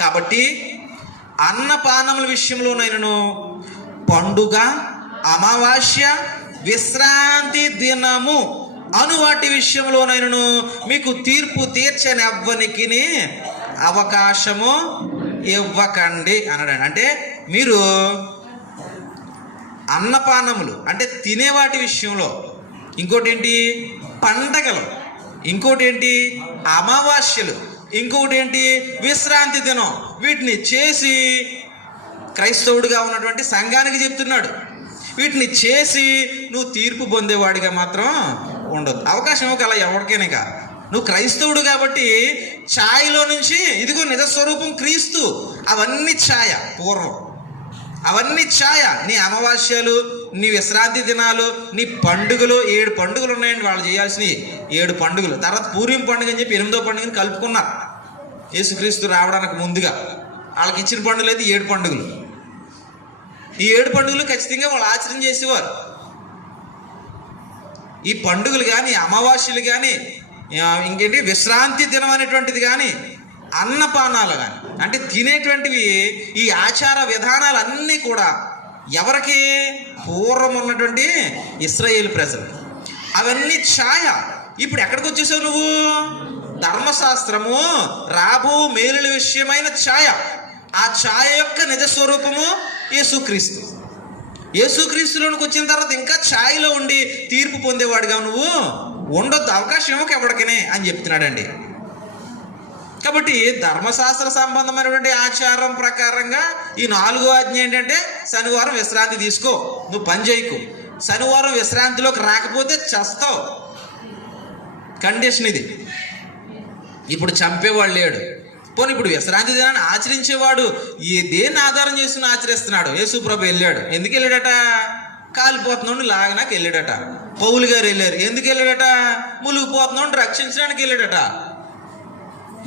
కాబట్టి అన్నపానముల విషయంలోనైనను పండుగ, అమావాస్య, విశ్రాంతి దినము అను వాటి విషయంలోనైనను మీకు తీర్పు తీర్చని ఎవ్వనికి అవకాశము ఇవ్వకండి అన్నాడు. అంటే మీరు అన్నపానములు అంటే తినేవాటి విషయంలో, ఇంకోటి ఏంటి పండగలు, ఇంకోటి ఏంటి అమావాస్యలు, ఇంకొకటి ఏంటి విశ్రాంతి దినం, వీటిని చేసి క్రైస్తవుడిగా ఉన్నటువంటి సంఘానికి చెప్తున్నాడు. వీటిని చేసి నువ్వు తీర్పు పొందేవాడిగా మాత్రం ఉండదు. అవకాశం ఒక అలా ఎవరికైనా కా నువ్వు క్రైస్తవుడు కాబట్టి ఛాయలో నుంచి ఇదిగో నిజస్వరూపం క్రీస్తు, అవన్నీ ఛాయ, పూర్వం అవన్నీ ఛాయ. నీ అమావాస్యలు, నీ విశ్రాంతి దినాలు, నీ పండుగలు, 7 పండుగలు ఉన్నాయండి వాళ్ళు చేయాల్సినవి, 7 పండుగలు. తర్వాత పూర్వం పండుగ అని చెప్పి 8వ పండుగని కలుపుకున్నారు యేసుక్రీస్తు రావడానికి ముందుగా. వాళ్ళకి ఇచ్చిన పండుగలు అయితే 7 పండుగలు. ఈ 7 పండుగలు ఖచ్చితంగా వాళ్ళు ఆచరణ చేసేవారు. ఈ పండుగలు కానీ, అమావాస్యలు కానీ, ఇంకేంటి విశ్రాంతి దినం అనేటువంటిది కానీ, అన్నపానాలు కానీ, అంటే తినేటువంటివి, ఈ ఆచార విధానాలన్నీ కూడా ఎవరికి? పూర్వం ఉన్నటువంటి ఇశ్రాయేలు ప్రజలు. అవన్నీ ఛాయ. ఇప్పుడు ఎక్కడికి వచ్చేసావు నువ్వు? ధర్మశాస్త్రము రాబో మేలుల విషయమైన ఛాయ. ఆ ఛాయ యొక్క నిజస్వరూపము యేసుక్రీస్తు. యేసుక్రీస్తులోనికి వచ్చిన తర్వాత ఇంకా ఛాయలో ఉండి తీర్పు పొందేవాడిగా నువ్వు ఉండొద్దు. అవకాశం ఇవ్వక ఎవరికనే అని చెప్తున్నాడండి. కాబట్టి ధర్మశాస్త్ర సంబంధమైనటువంటి ఆచారం ప్రకారంగా ఈ 4వ ఆజ్ఞ ఏంటంటే శనివారం విశ్రాంతి తీసుకో, నువ్వు పని చేయకు. శనివారం విశ్రాంతిలోకి రాకపోతే చస్తావు. కండిషన్ ఇది. ఇప్పుడు చంపేవాడు లేడు. పోనీ ఇప్పుడు విశ్రాంతి దినాన్ని ఆచరించేవాడు దేన్ని ఆధారం చేసుకుని ఆచరిస్తున్నాడు? యేసుప్రభు వెళ్ళాడు. ఎందుకు వెళ్ళాడట? కాలిపోతున్నాడు లాగనాకి వెళ్ళాడట. పౌలు గారు వెళ్ళారు. ఎందుకు వెళ్ళాడట? మునిగిపోతున్నాడు రక్షించడానికి వెళ్ళాడట.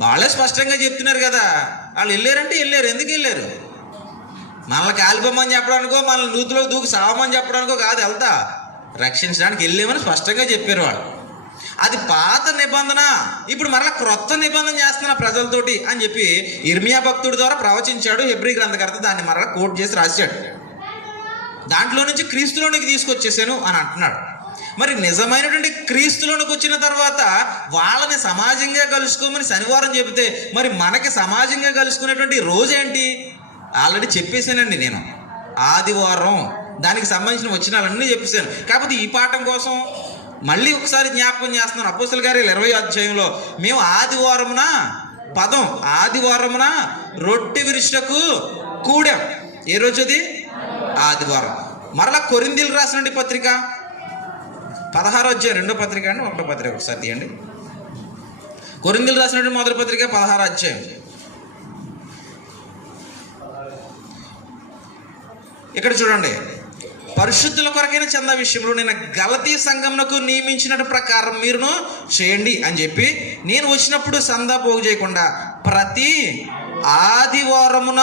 వాళ్ళే స్పష్టంగా చెప్తున్నారు కదా. వాళ్ళు వెళ్ళారంటే వెళ్ళారు. ఎందుకు వెళ్ళారు? మనల్ని కాలిపోమని చెప్పడానికో, మనల్ని నూతిలో దూకి సావమని చెప్పడానికో కాదు, వెళ్తా రక్షించడానికి వెళ్ళామని స్పష్టంగా చెప్పారు వాళ్ళు. అది పాత నిబంధన. ఇప్పుడు మరలా క్రొత్త నిబంధన చేస్తున్న ప్రజలతోటి అని చెప్పి ఇర్మియా భక్తుడి ద్వారా ప్రవచించాడు హెబ్రీ గ్రంథకర్త. దాన్ని మరలా కోట్ చేసి రాశాడు. దాంట్లో నుంచి క్రీస్తులోనికి తీసుకొచ్చేసాను అని అంటున్నాడు. మరి నిజమైనటువంటి క్రీస్తులోనికి వచ్చిన తర్వాత వాళ్ళని సమాజంగా కలుసుకోమని శనివారం చెబితే, మరి మనకి సమాజంగా కలుసుకునేటువంటి రోజు ఏంటి? ఆల్రెడీ చెప్పేశానండి నేను. ఆదివారం. దానికి సంబంధించిన వచనాలన్నీ చెప్పేశాను. కాకపోతే ఈ పాఠం కోసం మళ్ళీ ఒకసారి జ్ఞాపకం చేస్తున్నాను. అపోస్తలుల కార్యాలు 20వ అధ్యాయంలో మేము ఆదివారమున పదం ఆదివారమున రొట్టె విరుచుటకు కూడాం. ఏ రోజు అది? ఆదివారం. మరలా కొరింథీయులకు రాసినటువంటి పత్రిక 16వ అధ్యాయం 2వ పత్రిక అండి, 1వ పత్రిక ఒకసారి తీయండి. కొరింథీయులకు రాసినటువంటి మొదటి పత్రిక 16వ అధ్యాయం. ఇక్కడ చూడండి, పరిశుద్ధుల కొరకైన చందా విషయంలో నేను గలతీ సంఘమునకు నియమించిన ప్రకారం మీరును చేయండి అని చెప్పి, నేను వచ్చినప్పుడు సందా పోగు చేయకుండా ప్రతి ఆదివారమున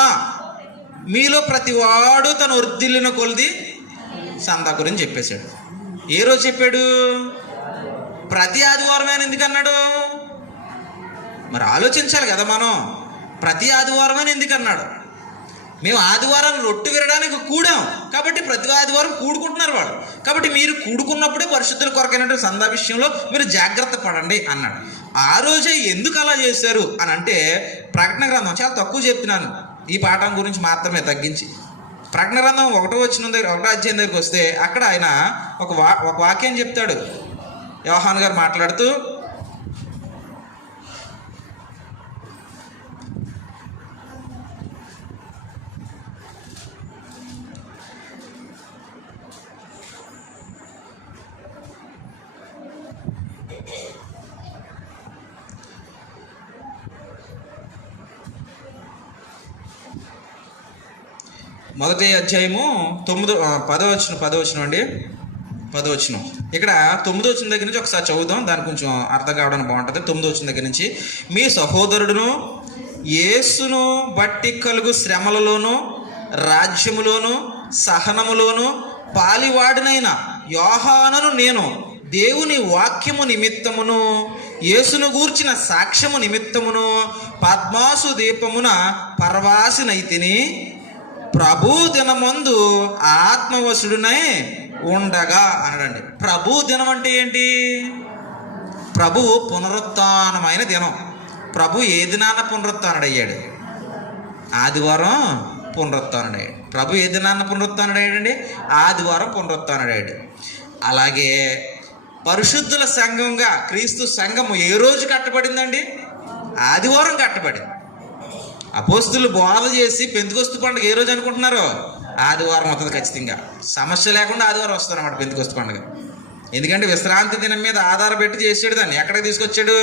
మీలో ప్రతి వాడు తన వృద్ధిల్లిన కొలిది సందా గురించి చెప్పేశాడు. ఏ రోజు చెప్పాడు? ప్రతి ఆదివారమే ఎందుకు అన్నాడు? మరి ఆలోచించాలి కదా మనం. ప్రతి ఆదివారమే ఎందుకు అన్నాడు? మేము ఆదివారం రొట్టె విరడానికి కూడాం కాబట్టి ప్రతి ఆదివారం కూడుకుంటున్నారు వాళ్ళు. కాబట్టి మీరు కూడుకున్నప్పుడే పరిశుద్ధుల కొరకైనటువంటి సందా విషయంలో మీరు జాగ్రత్త పడండి అన్నాడు. ఆ రోజే ఎందుకు అలా చేశారు అని అంటే, ప్రకటన గ్రంథం చాలా తక్కువ చెప్తున్నాను ఈ పాఠం గురించి మాత్రమే తగ్గించి. ప్రకటన గ్రంథం 1వ అధ్యాయం దగ్గరికి వస్తే అక్కడ ఆయన ఒక వాక్యం చెప్తాడు. యోహాను గారు మాట్లాడుతూ, మొదటి అధ్యాయము 10వ వచనం అండి, 10వ వచనం. ఇక్కడ 9వ వచనం దగ్గర నుంచి ఒకసారి చదువుదాం, దానికి కొంచెం అర్థం కావడానికి బాగుంటుంది. 9వ వచనం దగ్గర నుంచి, మీ సహోదరుడును యేసును బట్టి కలుగు శ్రమలలోను రాజ్యములోను సహనములోను పాలివాడినైన యోహానును నేను దేవుని వాక్యము నిమిత్తమును యేసును గూర్చిన సాక్ష్యము నిమిత్తమును పద్మాసు దీపమున పరవాసినైతిని. ప్రభు దినమందు ఆత్మవశుడునై ఉండగా అన్నాడండి. ప్రభు దినం అంటే ఏంటి? ప్రభువు పునరుత్థానమైన దినం. ప్రభు ఏ దినాన పునరుత్థానుడయ్యాడు? ఆదివారం పునరుత్థానుడయ్యాడు. ప్రభు ఏ దినాన్న పునరుత్థానుడయ్యాడండి? ఆదివారం పునరుత్థానుడయ్యాడు. అలాగే పరిశుద్ధుల సంఘంగా క్రీస్తు సంఘము ఏ రోజు కట్టబడిందండి? ఆదివారం కట్టబడింది. అపోస్తులు బోధ చేసి పెంతెకొస్తు పండుగ ఏ రోజు అనుకుంటున్నారు? ఆదివారం అవుతుంది ఖచ్చితంగా. సమస్య లేకుండా ఆదివారం వస్తుంది అన్నమాట పెంతెకొస్తు పండుగ. ఎందుకంటే విశ్రాంతి దినం మీద ఆధారపెట్టి చేసాడు దాన్ని. ఎక్కడికి తీసుకొచ్చాడు?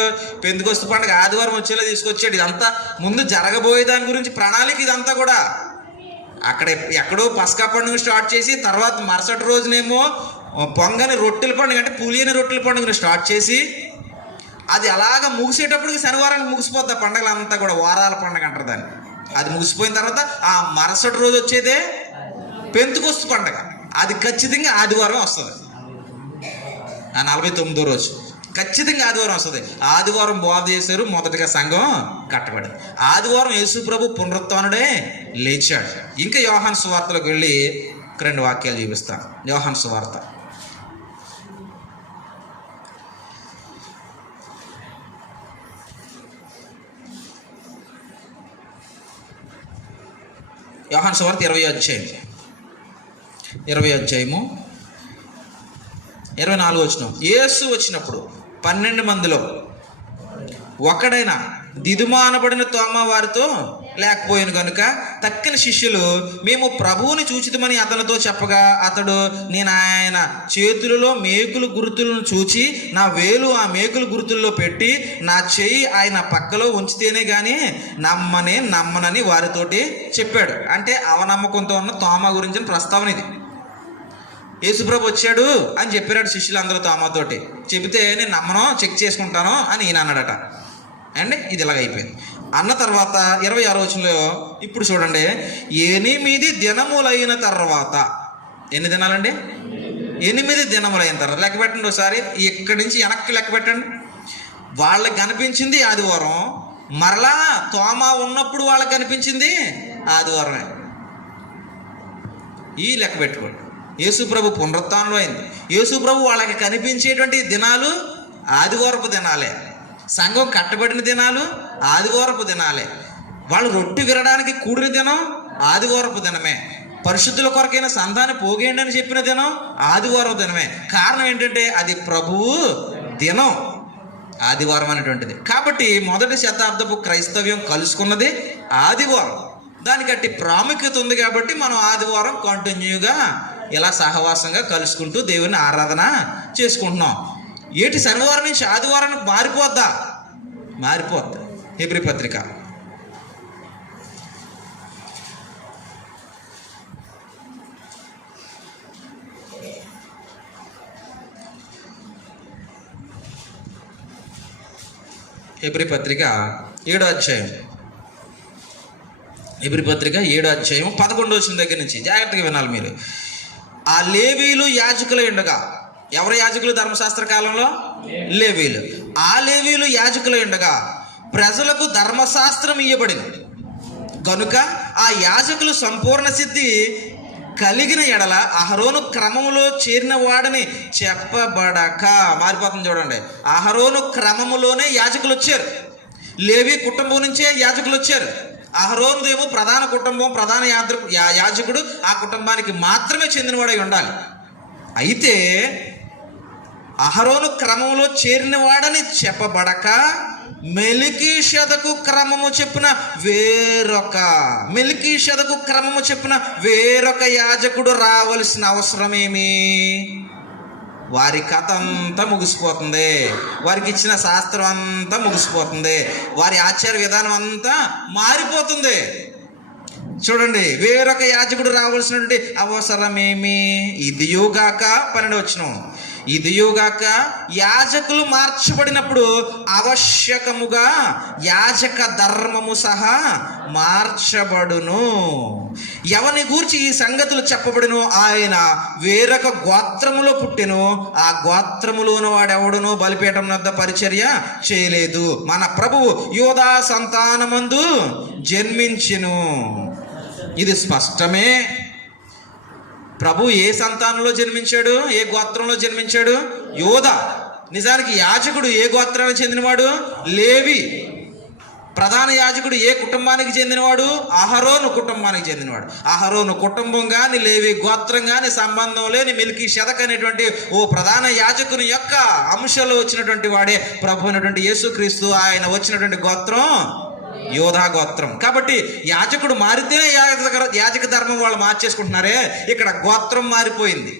పెంతెకొస్తు పండుగ ఆదివారం వచ్చేలా తీసుకొచ్చాడు. ఇదంతా ముందు జరగబోయే దాని గురించి ప్రణాళిక ఇదంతా కూడా. అక్కడ ఎక్కడో పస్కా పండుగ స్టార్ట్ చేసి తర్వాత మరుసటి రోజునేమో పొంగని రొట్టెల పండుగ అంటే పులియని రొట్టెల పండుగను స్టార్ట్ చేసి అది అలాగ ముగిసేటప్పటికి శనివారానికి ముగిసిపోద్ది పండుగలు అంతా కూడా. వారాల పండుగ అంటారు దాన్ని. అది ముగిసిపోయిన తర్వాత ఆ మరుసటి రోజు వచ్చేదే పెంతెకొస్తు పండుగ. అది ఖచ్చితంగా ఆదివారం వస్తుంది. ఆ 49వ రోజు ఖచ్చితంగా ఆదివారం వస్తుంది. ఆదివారం బోధ చేశారు, మొదటిగా సంఘం కట్టబడింది. ఆదివారం యేసు ప్రభు పునరుత్థానుడే లేచాడు. ఇంకా యోహాను సువార్తలోకి వెళ్ళి 2 వాక్యాలు చూపిస్తాను. యోహాను సువార్త యోహాను సువార్త 20వ అధ్యాయము 24వ వచనం. యేసు వచ్చినప్పుడు 12 మందిలో ఒకడైన దిదుమానబడిన తోమా వారితో లేకపోయాను కనుక తక్కిన శిష్యులు మేము ప్రభువుని చూచితమని అతనితో చెప్పగా అతడు, నేను ఆయన చేతులలో మేకులు గుర్తులను చూచి నా వేలు ఆ మేకులు గుర్తుల్లో పెట్టి నా చెయ్యి ఆయన పక్కలో ఉంచితేనే కానీ నమ్మనని వారితోటి చెప్పాడు. అంటే అవనమ్మకంతో ఉన్న తోమా గురించిన ప్రస్తావన ఇది. యేసుప్రభు వచ్చాడు అని చెప్పాడు శిష్యులందరూ తోమాతోటి. చెబితే నేను నమ్మను, చెక్ చేసుకుంటాను అని ఈయన అన్నాడట. అండి ఇది ఇలాగ అయిపోయింది. అన్న తర్వాత 26వ వచనంలో ఇప్పుడు చూడండి, 8 దినములైన తర్వాత, ఎన్ని దినాలండి? 8 దినములైన తర్వాత లెక్క పెట్టండి ఒకసారి. ఇక్కడి నుంచి వెనక్కి లెక్క పెట్టండి. వాళ్ళకి కనిపించింది ఆదివారం, మరలా తోమా ఉన్నప్పుడు వాళ్ళకి కనిపించింది ఆదివారమే. ఈ లెక్క పెట్టుకోండి. యేసు ప్రభు పునరుత్థానం అయింది. యేసు ప్రభు వాళ్ళకి కనిపించేటువంటి దినాలు ఆదివారపు దినాలే. సంఘం కట్టబడిన దినాలు ఆదివారపు దినాలే. వాళ్ళు రొట్టె విరడానికి కూడిన దినం ఆదివారపు దినమే. పరిశుద్ధుల కొరకైన సంధాన్ని పోగేయండి అని చెప్పిన దినం ఆదివారపు దినమే. కారణం ఏంటంటే అది ప్రభువు దినం, ఆదివారం అనేటువంటిది. కాబట్టి మొదటి శతాబ్దపు క్రైస్తవ్యం కలుసుకున్నది ఆదివారం. దానికి అట్టి ప్రాముఖ్యత ఉంది కాబట్టి మనం ఆదివారం కంటిన్యూగా ఇలా సహవాసంగా కలుసుకుంటూ దేవుని ఆరాధన చేసుకుంటున్నాం. ఏటి శనివారం నుంచి ఆదివారానికి మారిపోద్దా? మారిపోద్ది. హెబ్రీ పత్రిక హెబ్రీ పత్రిక 7వ అధ్యాయం 11వ వచనం దగ్గర నుంచి జాగ్రత్తగా వినాలి మీరు. ఆ లేవీలు యాజకులై ఉండగా, ఎవరు యాజకులు ధర్మశాస్త్ర కాలంలో? లేవీలు. ఆ లేవీలు యాజకులై ఉండగా ప్రజలకు ధర్మశాస్త్రం ఇయ్యబడింది గనుక ఆ యాజకులు సంపూర్ణ సిద్ధి కలిగిన ఎడల అహరోను క్రమములో చేరిన వాడని చెప్పబడక, మారిపోతుంది చూడండి. అహరోను క్రమములోనే యాజకులు వచ్చారు. లేవి కుటుంబం నుంచే యాజకులు వచ్చారు. అహరోనుదేమో ప్రధాన కుటుంబం, ప్రధాన యాజకుడు ఆ కుటుంబానికి మాత్రమే చెందినవాడై ఉండాలి. అయితే అహరోను క్రమంలో చేరిన వాడని చెప్పబడక మెల్కీషెదకు క్రమము చెప్పిన వేరొక యాజకుడు రావలసిన అవసరమేమి? వారి కథ అంతా ముగిసిపోతుంది. వారికి ఇచ్చిన శాస్త్రం అంతా ముగిసిపోతుంది. వారి ఆచార విధానం అంతా మారిపోతుంది. చూడండి, వేరొక యాజకుడు రావాల్సినటువంటి అవసరమేమి? ఇదియుగాక 12వ వచనం, ఇదియుగాక యాజకులు మార్చబడినప్పుడు ఆవశ్యకముగా యాజక ధర్మము సహా మార్చబడును. ఎవని గూర్చి ఈ సంగతులు చెప్పబడును, ఆయన వేరొక గోత్రములో పుట్టెను, ఆ గోత్రములోని వాడెవడును బలిపీఠం వద్ద పరిచర్య చేయలేదు. మన ప్రభువు యోధా సంతానమందు జన్మించెను. ఇది స్పష్టమే. ప్రభు ఏ సంతానంలో జన్మించాడు? ఏ గోత్రంలో జన్మించాడు? యోధ. నిజానికి యాజకుడు ఏ గోత్రానికి చెందినవాడు? లేవి. ప్రధాన యాజకుడు ఏ కుటుంబానికి చెందినవాడు? అహరోను కుటుంబానికి చెందినవాడు. అహరోను కుటుంబం కానీ లేవి గోత్రం కానీ సంబంధం లేని మెల్కీషెదెకు అనేటువంటి ఓ ప్రధాన యాజకుని యొక్క అంశంలో వచ్చినటువంటి వాడే ప్రభు అయినటువంటి యేసుక్రీస్తు. ఆయన వచ్చినటువంటి గోత్రం యోధా గోత్రం. కాబట్టి యాజకుడు మారితేనే యాజక ధర్మం వాళ్ళు మార్చేసుకుంటున్నారే. ఇక్కడ గోత్రం మారిపోయింది,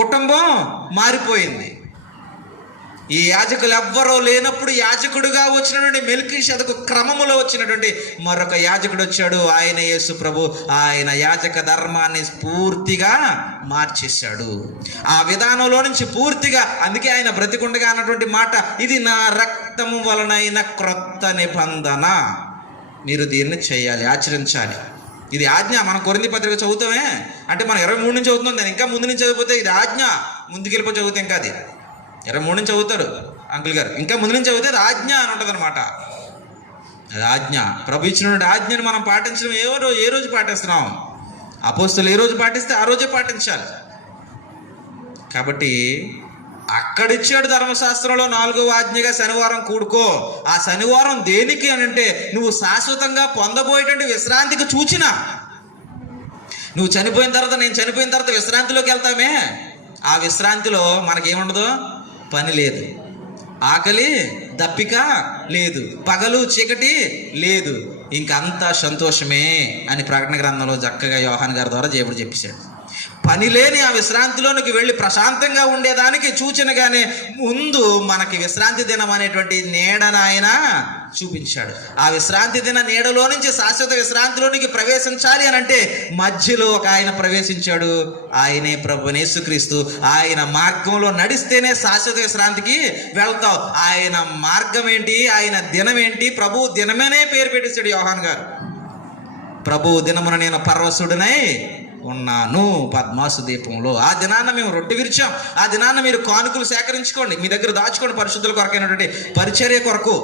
కుటుంబం మారిపోయింది. ఈ యాజకులు ఎవ్వరూ లేనప్పుడు యాజకుడుగా వచ్చినటువంటి మెల్కీషెదెకు క్రమములో వచ్చినటువంటి మరొక యాజకుడు వచ్చాడు. ఆయన యేసు ప్రభు. ఆయన యాజక ధర్మాన్ని పూర్తిగా మార్చేశాడు. ఆ విధానంలో నుంచి పూర్తిగా, అందుకే ఆయన బ్రతికుండగా అన్నటువంటి మాట, ఇది నా రక్తము వలనైన క్రొత్త నిబంధన, మీరు దీన్ని చేయాలి, ఆచరించాలి. ఇది ఆజ్ఞ. మనం కొరింథీ పత్రిక చదువుతామే అంటే మనం 23 నుంచి చదువుతున్నాం. దాన్ని ఇంకా ముందు నుంచి చదివిపోతే ఇది ఆజ్ఞ. ముందుకెళ్ళిపో చదివితే ఇంకా అది 23 నుంచి చదువుతాడు అంకుల్ గారు. ఇంకా ముందు నుంచి చదివితే అది ఆజ్ఞ అని ఉంటుంది అనమాట. అది ఆజ్ఞ. ప్రభు ఇచ్చినటువంటి ఆజ్ఞను మనం పాటించడం ఏ రోజు పాటిస్తున్నాం? అపోస్తలులు ఏ రోజు పాటిస్తే ఆ రోజే పాటించాలి. కాబట్టి అక్కడిచ్చాడు ధర్మశాస్త్రంలో 4వ ఆజ్ఞగా శనివారం కూడుకో. ఆ శనివారం దేనికి అని అంటే నువ్వు శాశ్వతంగా పొందబోయేటువంటి విశ్రాంతికి సూచన. నువ్వు చనిపోయిన తర్వాత, నేను చనిపోయిన తర్వాత విశ్రాంతిలోకి వెళ్తామే, ఆ విశ్రాంతిలో మనకేముండదు? పని లేదు, ఆకలి దప్పిక లేదు, పగలు చీకటి లేదు, ఇంకంతా సంతోషమే అని ప్రకటన గ్రంథంలో చక్కగా యోహాన్ గారి ద్వారా దేవుడు చెప్పేశాడు. పని లేని ఆ విశ్రాంతిలోనికి వెళ్ళి ప్రశాంతంగా ఉండేదానికి సూచనగానే ముందు మనకి విశ్రాంతి దినం అనేటువంటి నీడను ఆయన చూపించాడు. ఆ విశ్రాంతి దిన నీడలో నుంచి శాశ్వత విశ్రాంతిలోనికి ప్రవేశించాలి అని అంటే మధ్యలో ఒక ఆయన ప్రవేశించాడు. ఆయనే ప్రభు యేసుక్రీస్తు. ఆయన మార్గంలో నడిస్తేనే శాశ్వత విశ్రాంతికి వెళ్తావు. ఆయన మార్గం ఏంటి? ఆయన దినం ఏంటి? ప్రభు దినమేనే పేరు పెట్టేశాడు యోహాన్ గారు. ప్రభు దినమున నేను పరవశుడినై ఉన్నాను పద్మాసు దీపంలో. ఆ దినాన్న మేము రొట్టె విరిచాం. ఆ దినాన్న మీరు కానుకలు సేకరించుకోండి, మీ దగ్గర దాచుకోండి, పరిశుద్ధుల కొరకైనటువంటి పరిచర్య కొరకు.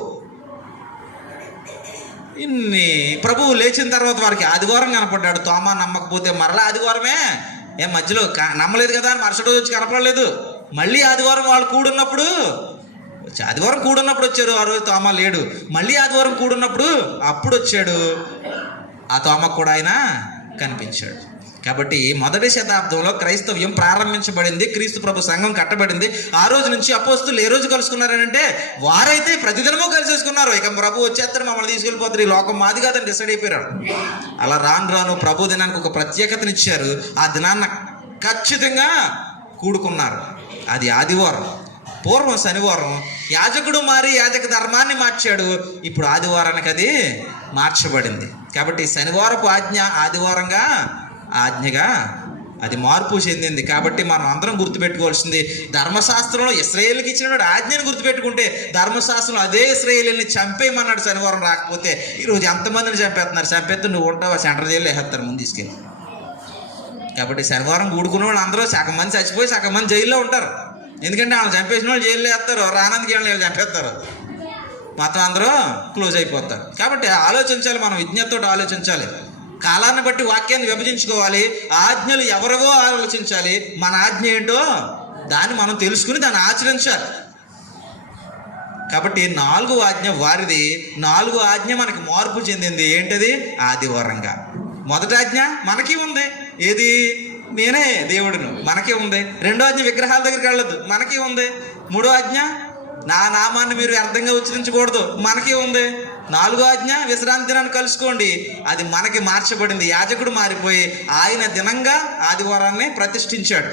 ఇన్ని ప్రభువు లేచిన తర్వాత వారికి ఆదివారం కనపడ్డాడు. తోమా నమ్మకపోతే మరలా ఆదివారమే. మధ్యలో నమ్మలేదు కదా అని మరుసటి రోజు వచ్చి కనపడలేదు. మళ్ళీ ఆదివారం వాళ్ళు కూడున్నప్పుడు, ఆదివారం కూడున్నప్పుడు వచ్చారు. ఆ రోజు తోమా లేడు. మళ్ళీ ఆదివారం కూడున్నప్పుడు అప్పుడు వచ్చాడు. ఆ తోమకు కూడా ఆయన కనిపించాడు. కాబట్టి మొదటి శతాబ్దంలో క్రైస్తవ్యం ప్రారంభించబడింది. క్రీస్తు ప్రభు సంఘం కట్టబడింది. ఆ రోజు నుంచి అపోస్తులు ఏ రోజు కలుసుకున్నారనంటే వారైతే ప్రతిదినమూ కలిసేసుకున్నారు. ఇక ప్రభు వచ్చేస్తారు, మమ్మల్ని తీసుకెళ్ళిపోతారు, ఈ లోకం మాది కాదని డిసైడ్ అయిపోయారు. అలా రాను ప్రభు దినానికి ఒక ప్రత్యేకతనిచ్చారు. ఆ దినాన్న ఖచ్చితంగా కూడుకున్నారు. అది ఆదివారం. పూర్వం శనివారం. యాజకుడు మారి యాజక ధర్మాన్ని మార్చాడు. ఇప్పుడు ఆదివారానికి అది మార్చబడింది. కాబట్టి శనివారపు ఆజ్ఞ ఆదివారంగా ఆజ్ఞగా అది మార్పు చెందింది. కాబట్టి మనం అందరం గుర్తుపెట్టుకోవాల్సింది, ధర్మశాస్త్రంలో ఇశ్రాయేలుకి ఇచ్చిన ఆజ్ఞను గుర్తుపెట్టుకుంటే ధర్మశాస్త్రంలో అదే ఇశ్రాయేలుని చంపేయమన్నాడు. శనివారం రాకపోతే ఈరోజు ఎంతమందిని చంపేస్తున్నారు? చంపేస్తే నువ్వు ఉంటావా? సెంటర్ జైల్లో వేసేస్తారు ముందు తీసుకెళ్ళి. కాబట్టి శనివారం కూడుకున్న వాళ్ళు అందరూ సగం మంది చచ్చిపోయి సగం మంది జైల్లో ఉంటారు. ఎందుకంటే వాళ్ళు చంపేసిన వాళ్ళు జైల్లో వేస్తారు, రానందుకు వీళ్ళు చంపేస్తారు, మొత్తం అందరూ క్లోజ్ అయిపోతారు. కాబట్టి ఆలోచించాలి, మనం విజ్ఞతతో ఆలోచించాలి. కాలాన్ని బట్టి వాక్యాన్ని విభజించుకోవాలి. ఆజ్ఞలు ఎవరివో ఆలోచించాలి. మన ఆజ్ఞ ఏంటో దాన్ని మనం తెలుసుకుని దాన్ని ఆచరించాలి. కాబట్టి 4వ ఆజ్ఞ వారిది. 4వ ఆజ్ఞ మనకి మార్పు చెందింది. ఏంటది? ఆదివారంగా. మొదటి ఆజ్ఞ మనకి ఉంది. ఏది? నేనే దేవుడును, మనకే ఉంది. 2వ ఆజ్ఞ విగ్రహాల దగ్గరికి వెళ్ళొద్దు, మనకే ఉంది. 3వ ఆజ్ఞ నా నామాన్ని మీరు వ్యర్థంగా ఉచ్చరించకూడదు, మనకే ఉంది. 4వ ఆజ్ఞ విశ్రాంతి దినాన్ని కలుసుకోండి, అది మనకి మార్చబడింది. యాజకుడు మారిపోయి ఆయన దినంగా ఆదివారాన్ని ప్రతిష్ఠించాడు.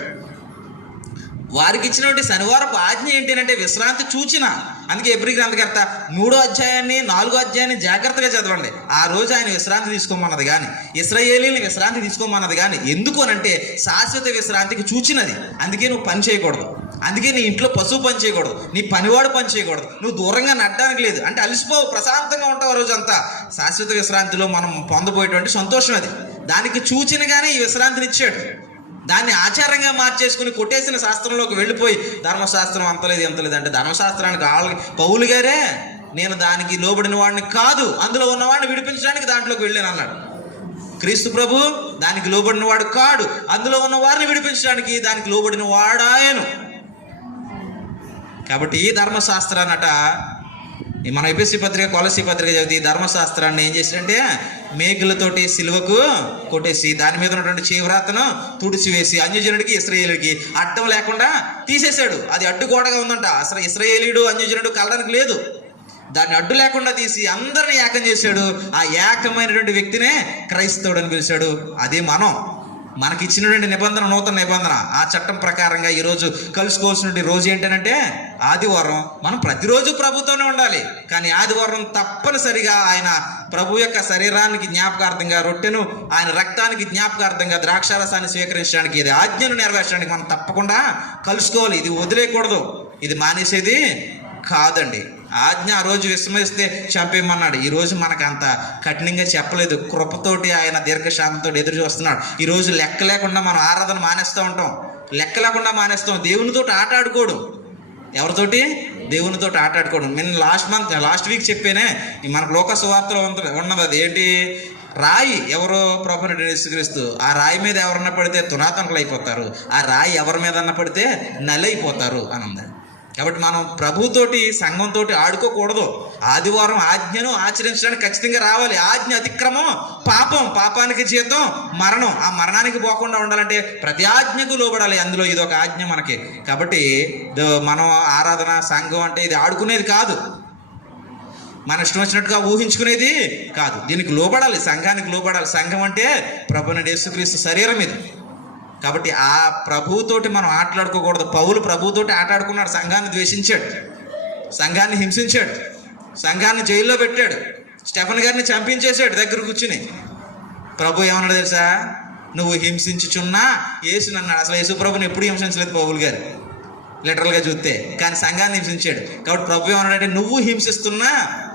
వారికి ఇచ్చినటువంటి శనివారపు ఆజ్ఞ ఏంటంటే విశ్రాంతి సూచన. అందుకే ఎబ్రీ గ్రంథకర్త 3వ అధ్యాయాన్ని 4వ అధ్యాయాన్ని జాగ్రత్తగా చదవండి. ఆ రోజు ఆయన విశ్రాంతి తీసుకోమన్నది కానీ, ఇశ్రాయేలీని విశ్రాంతి తీసుకోమన్నది కానీ ఎందుకు అనంటే శాశ్వత విశ్రాంతికి సూచినది. అందుకే నువ్వు పని చేయకూడదు, అందుకే నీ ఇంట్లో పశువు పని చేయకూడదు, నీ పనివాడు పని చేయకూడదు, నువ్వు దూరంగా నడ్డానికి లేదు. అంటే అలసిపోవు, ప్రశాంతంగా ఉంటావు ఆ రోజంతా. శాశ్వత విశ్రాంతిలో మనం పొందబోయేటువంటి సంతోషం అది. దానికి సూచనగానే ఈ విశ్రాంతిని ఇచ్చాడు. దాన్ని ఆచారంగా మార్చేసుకుని కొట్టేసిన శాస్త్రంలోకి వెళ్ళిపోయి ధర్మశాస్త్రం అంతలేదు ఎంతలేదు అంటే ధర్మశాస్త్రానికి పౌలు గారే నేను దానికి లోబడిన వాడిని కాదు, అందులో ఉన్నవాడిని విడిపించడానికి దాంట్లోకి వెళ్ళాను అన్నాడు. క్రీస్తు ప్రభు దానికి లోబడిన వాడు కాడు, అందులో ఉన్న వారిని విడిపించడానికి దానికి లోబడిన వాడాయను. కాబట్టి ఈ ధర్మశాస్త్రాన్నట మనం ఎపిసి పత్రిక కొలసి పత్రిక చదివితే ఈ ధర్మశాస్త్రాన్ని ఏం చేశాడంటే మేకులతోటి సిలువకు కొట్టేసి దాని మీద ఉన్నటువంటి చీవ్రాతను తుడిచివేసి అన్యజనుడికి ఇశ్రాయేలుడికి అడ్డం లేకుండా తీసేశాడు. అది అడ్డుగోడగా ఉందంట. అసలు ఇశ్రాయేలీయుడు అన్యజనుడు కలడానికి లేదు. దాన్ని అడ్డు లేకుండా తీసి అందరిని ఏకం చేశాడు. ఆ ఏకమైనటువంటి వ్యక్తినే క్రైస్తవుడు అని పిలిచాడు. అదే మనకి ఇచ్చినటువంటి నిబంధన, నూతన నిబంధన. ఆ చట్టం ప్రకారంగా ఈరోజు కలుసుకోవాల్సిన రోజు ఏంటంటే ఆదివారం. మనం ప్రతిరోజు ప్రభుతోనే ఉండాలి, కానీ ఆదివారం తప్పనిసరిగా ఆయన ప్రభు యొక్క శరీరానికి జ్ఞాపకార్థంగా, రొట్టెను ఆయన రక్తానికి జ్ఞాపకార్థంగా, ద్రాక్షారసాన్ని స్వీకరించడానికి, ఇది ఆజ్ఞను నెరవేర్చడానికి మనం తప్పకుండా కలుసుకోవాలి. ఇది వదిలేయకూడదు, ఇది మానేసేది కాదండి. ఆజ్ఞ ఆ రోజు విస్మరిస్తే చంపేయమన్నాడు. ఈరోజు మనకు అంత కఠినంగా చెప్పలేదు. కృపతోటి ఆయన దీర్ఘశాంతంతో ఎదురు చూస్తున్నాడు. ఈరోజు లెక్క లేకుండా మనం ఆరాధన మానేస్తూ ఉంటాం, లెక్క లేకుండా మానేస్తాం. దేవునితోటి ఆట ఆడుకోవడం. ఎవరితోటి? దేవునితోటి ఆట ఆడుకోవడం. నేను లాస్ట్ వీక్ చెప్పానే, మనకు లోక సువార్తలో ఉన్నది అది ఏంటి? రాయి. ఎవరో ప్రభువుని యేసుక్రీస్తు. ఆ రాయి మీద ఎవరన్నా పడితే తునాతనకులు అయిపోతారు, ఆ రాయి ఎవరి మీద అన్న పడితే నలైపోతారు అని ఉంది. కాబట్టి మనం ప్రభుతోటి, సంఘంతో ఆడుకోకూడదు. ఆదివారం ఆజ్ఞను ఆచరించడానికి ఖచ్చితంగా రావాలి. ఆజ్ఞ అతిక్రమం పాపం, పాపానికి జీతం మరణం. ఆ మరణానికి పోకుండా ఉండాలంటే ప్రతి ఆజ్ఞకు లోబడాలి. అందులో ఇది ఒక ఆజ్ఞ మనకి. కాబట్టి మనం ఆరాధన సంఘం అంటే ఇది ఆడుకునేది కాదు, మన ఇష్టం వచ్చినట్టుగా ఊహించుకునేది కాదు. దీనికి లోబడాలి, సంఘానికి లోబడాలి. సంఘం అంటే ప్రభువుని యేసుక్రీస్తు శరీరం ఇది. కాబట్టి ఆ ప్రభువుతోటి మనం ఆటలాడుకోకూడదు. పౌలు ప్రభువుతోటి ఆటాడుకున్నాడు. సంఘాన్ని ద్వేషించాడు, సంఘాన్ని హింసించాడు, సంఘాన్ని జైల్లో పెట్టాడు, స్టెఫెన్ గారిని చంపించేశాడు దగ్గర కూర్చుని. ప్రభు ఏమన్నాడు తెలుసా? నువ్వు హింసించుచున్నా యేసునన్నాడు. అసలు యేసు ప్రభుని ఎప్పుడు హింసించలేదు పౌలు గారు లిటరల్గా చూస్తే, కానీ సంఘాన్ని హింసించాడు. కాబట్టి ప్రభు ఏమన్నాడంటే నువ్వు హింసిస్తున్నా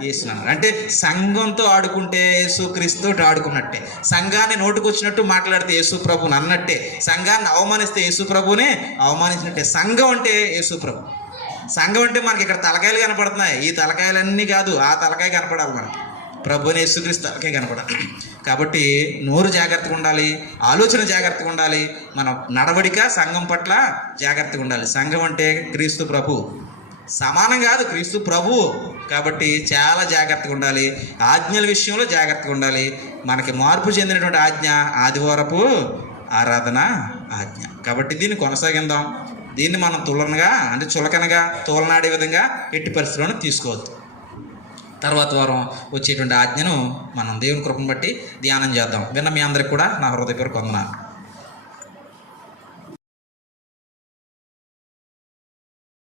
యేసునన్నాడు. అంటే సంఘంతో ఆడుకుంటే యేసు క్రీస్తుతో ఆడుకున్నట్టే, సంఘాన్ని నోటుకొచ్చినట్టు మాట్లాడితే యేసు ప్రభుని అన్నట్టే, సంఘాన్ని అవమానిస్తే యేసు ప్రభునే అవమానించినట్టే. సంఘం అంటే యేసు ప్రభు. సంఘం అంటే మనకి ఇక్కడ తలకాయలు కనపడుతున్నాయి, ఈ తలకాయలన్నీ కాదు, ఆ తలకాయ కనపడాలి మనకి. ప్రభుని యేసుక్రీస్తు తలకాయ కనపడాలి. కాబట్టి నోరు జాగ్రత్తగా ఉండాలి, ఆలోచన జాగ్రత్తగా ఉండాలి, మన నడవడిక సంఘం పట్ల జాగ్రత్తగా ఉండాలి. సంఘం అంటే క్రీస్తు ప్రభు, సమానం కాదు, క్రీస్తు ప్రభు. కాబట్టి చాలా జాగ్రత్తగా ఉండాలి. ఆజ్ఞల విషయంలో జాగ్రత్తగా ఉండాలి. మనకి మార్పు చెందినటువంటి ఆజ్ఞ ఆదివారపు ఆరాధన ఆజ్ఞ. కాబట్టి దీన్ని కొనసాగిందాం. దీన్ని మనం చులకనగా తోలనాడే విధంగా ఎట్టి పరిస్థితులను తీసుకోవద్దు. తర్వాత వారం వచ్చేటువంటి ఆజ్ఞను మనం దేవుని కృపను బట్టి ధ్యానం చేద్దాం. విన్న మీ అందరికి కూడా నా హృదయపూర్వక వందనాలు.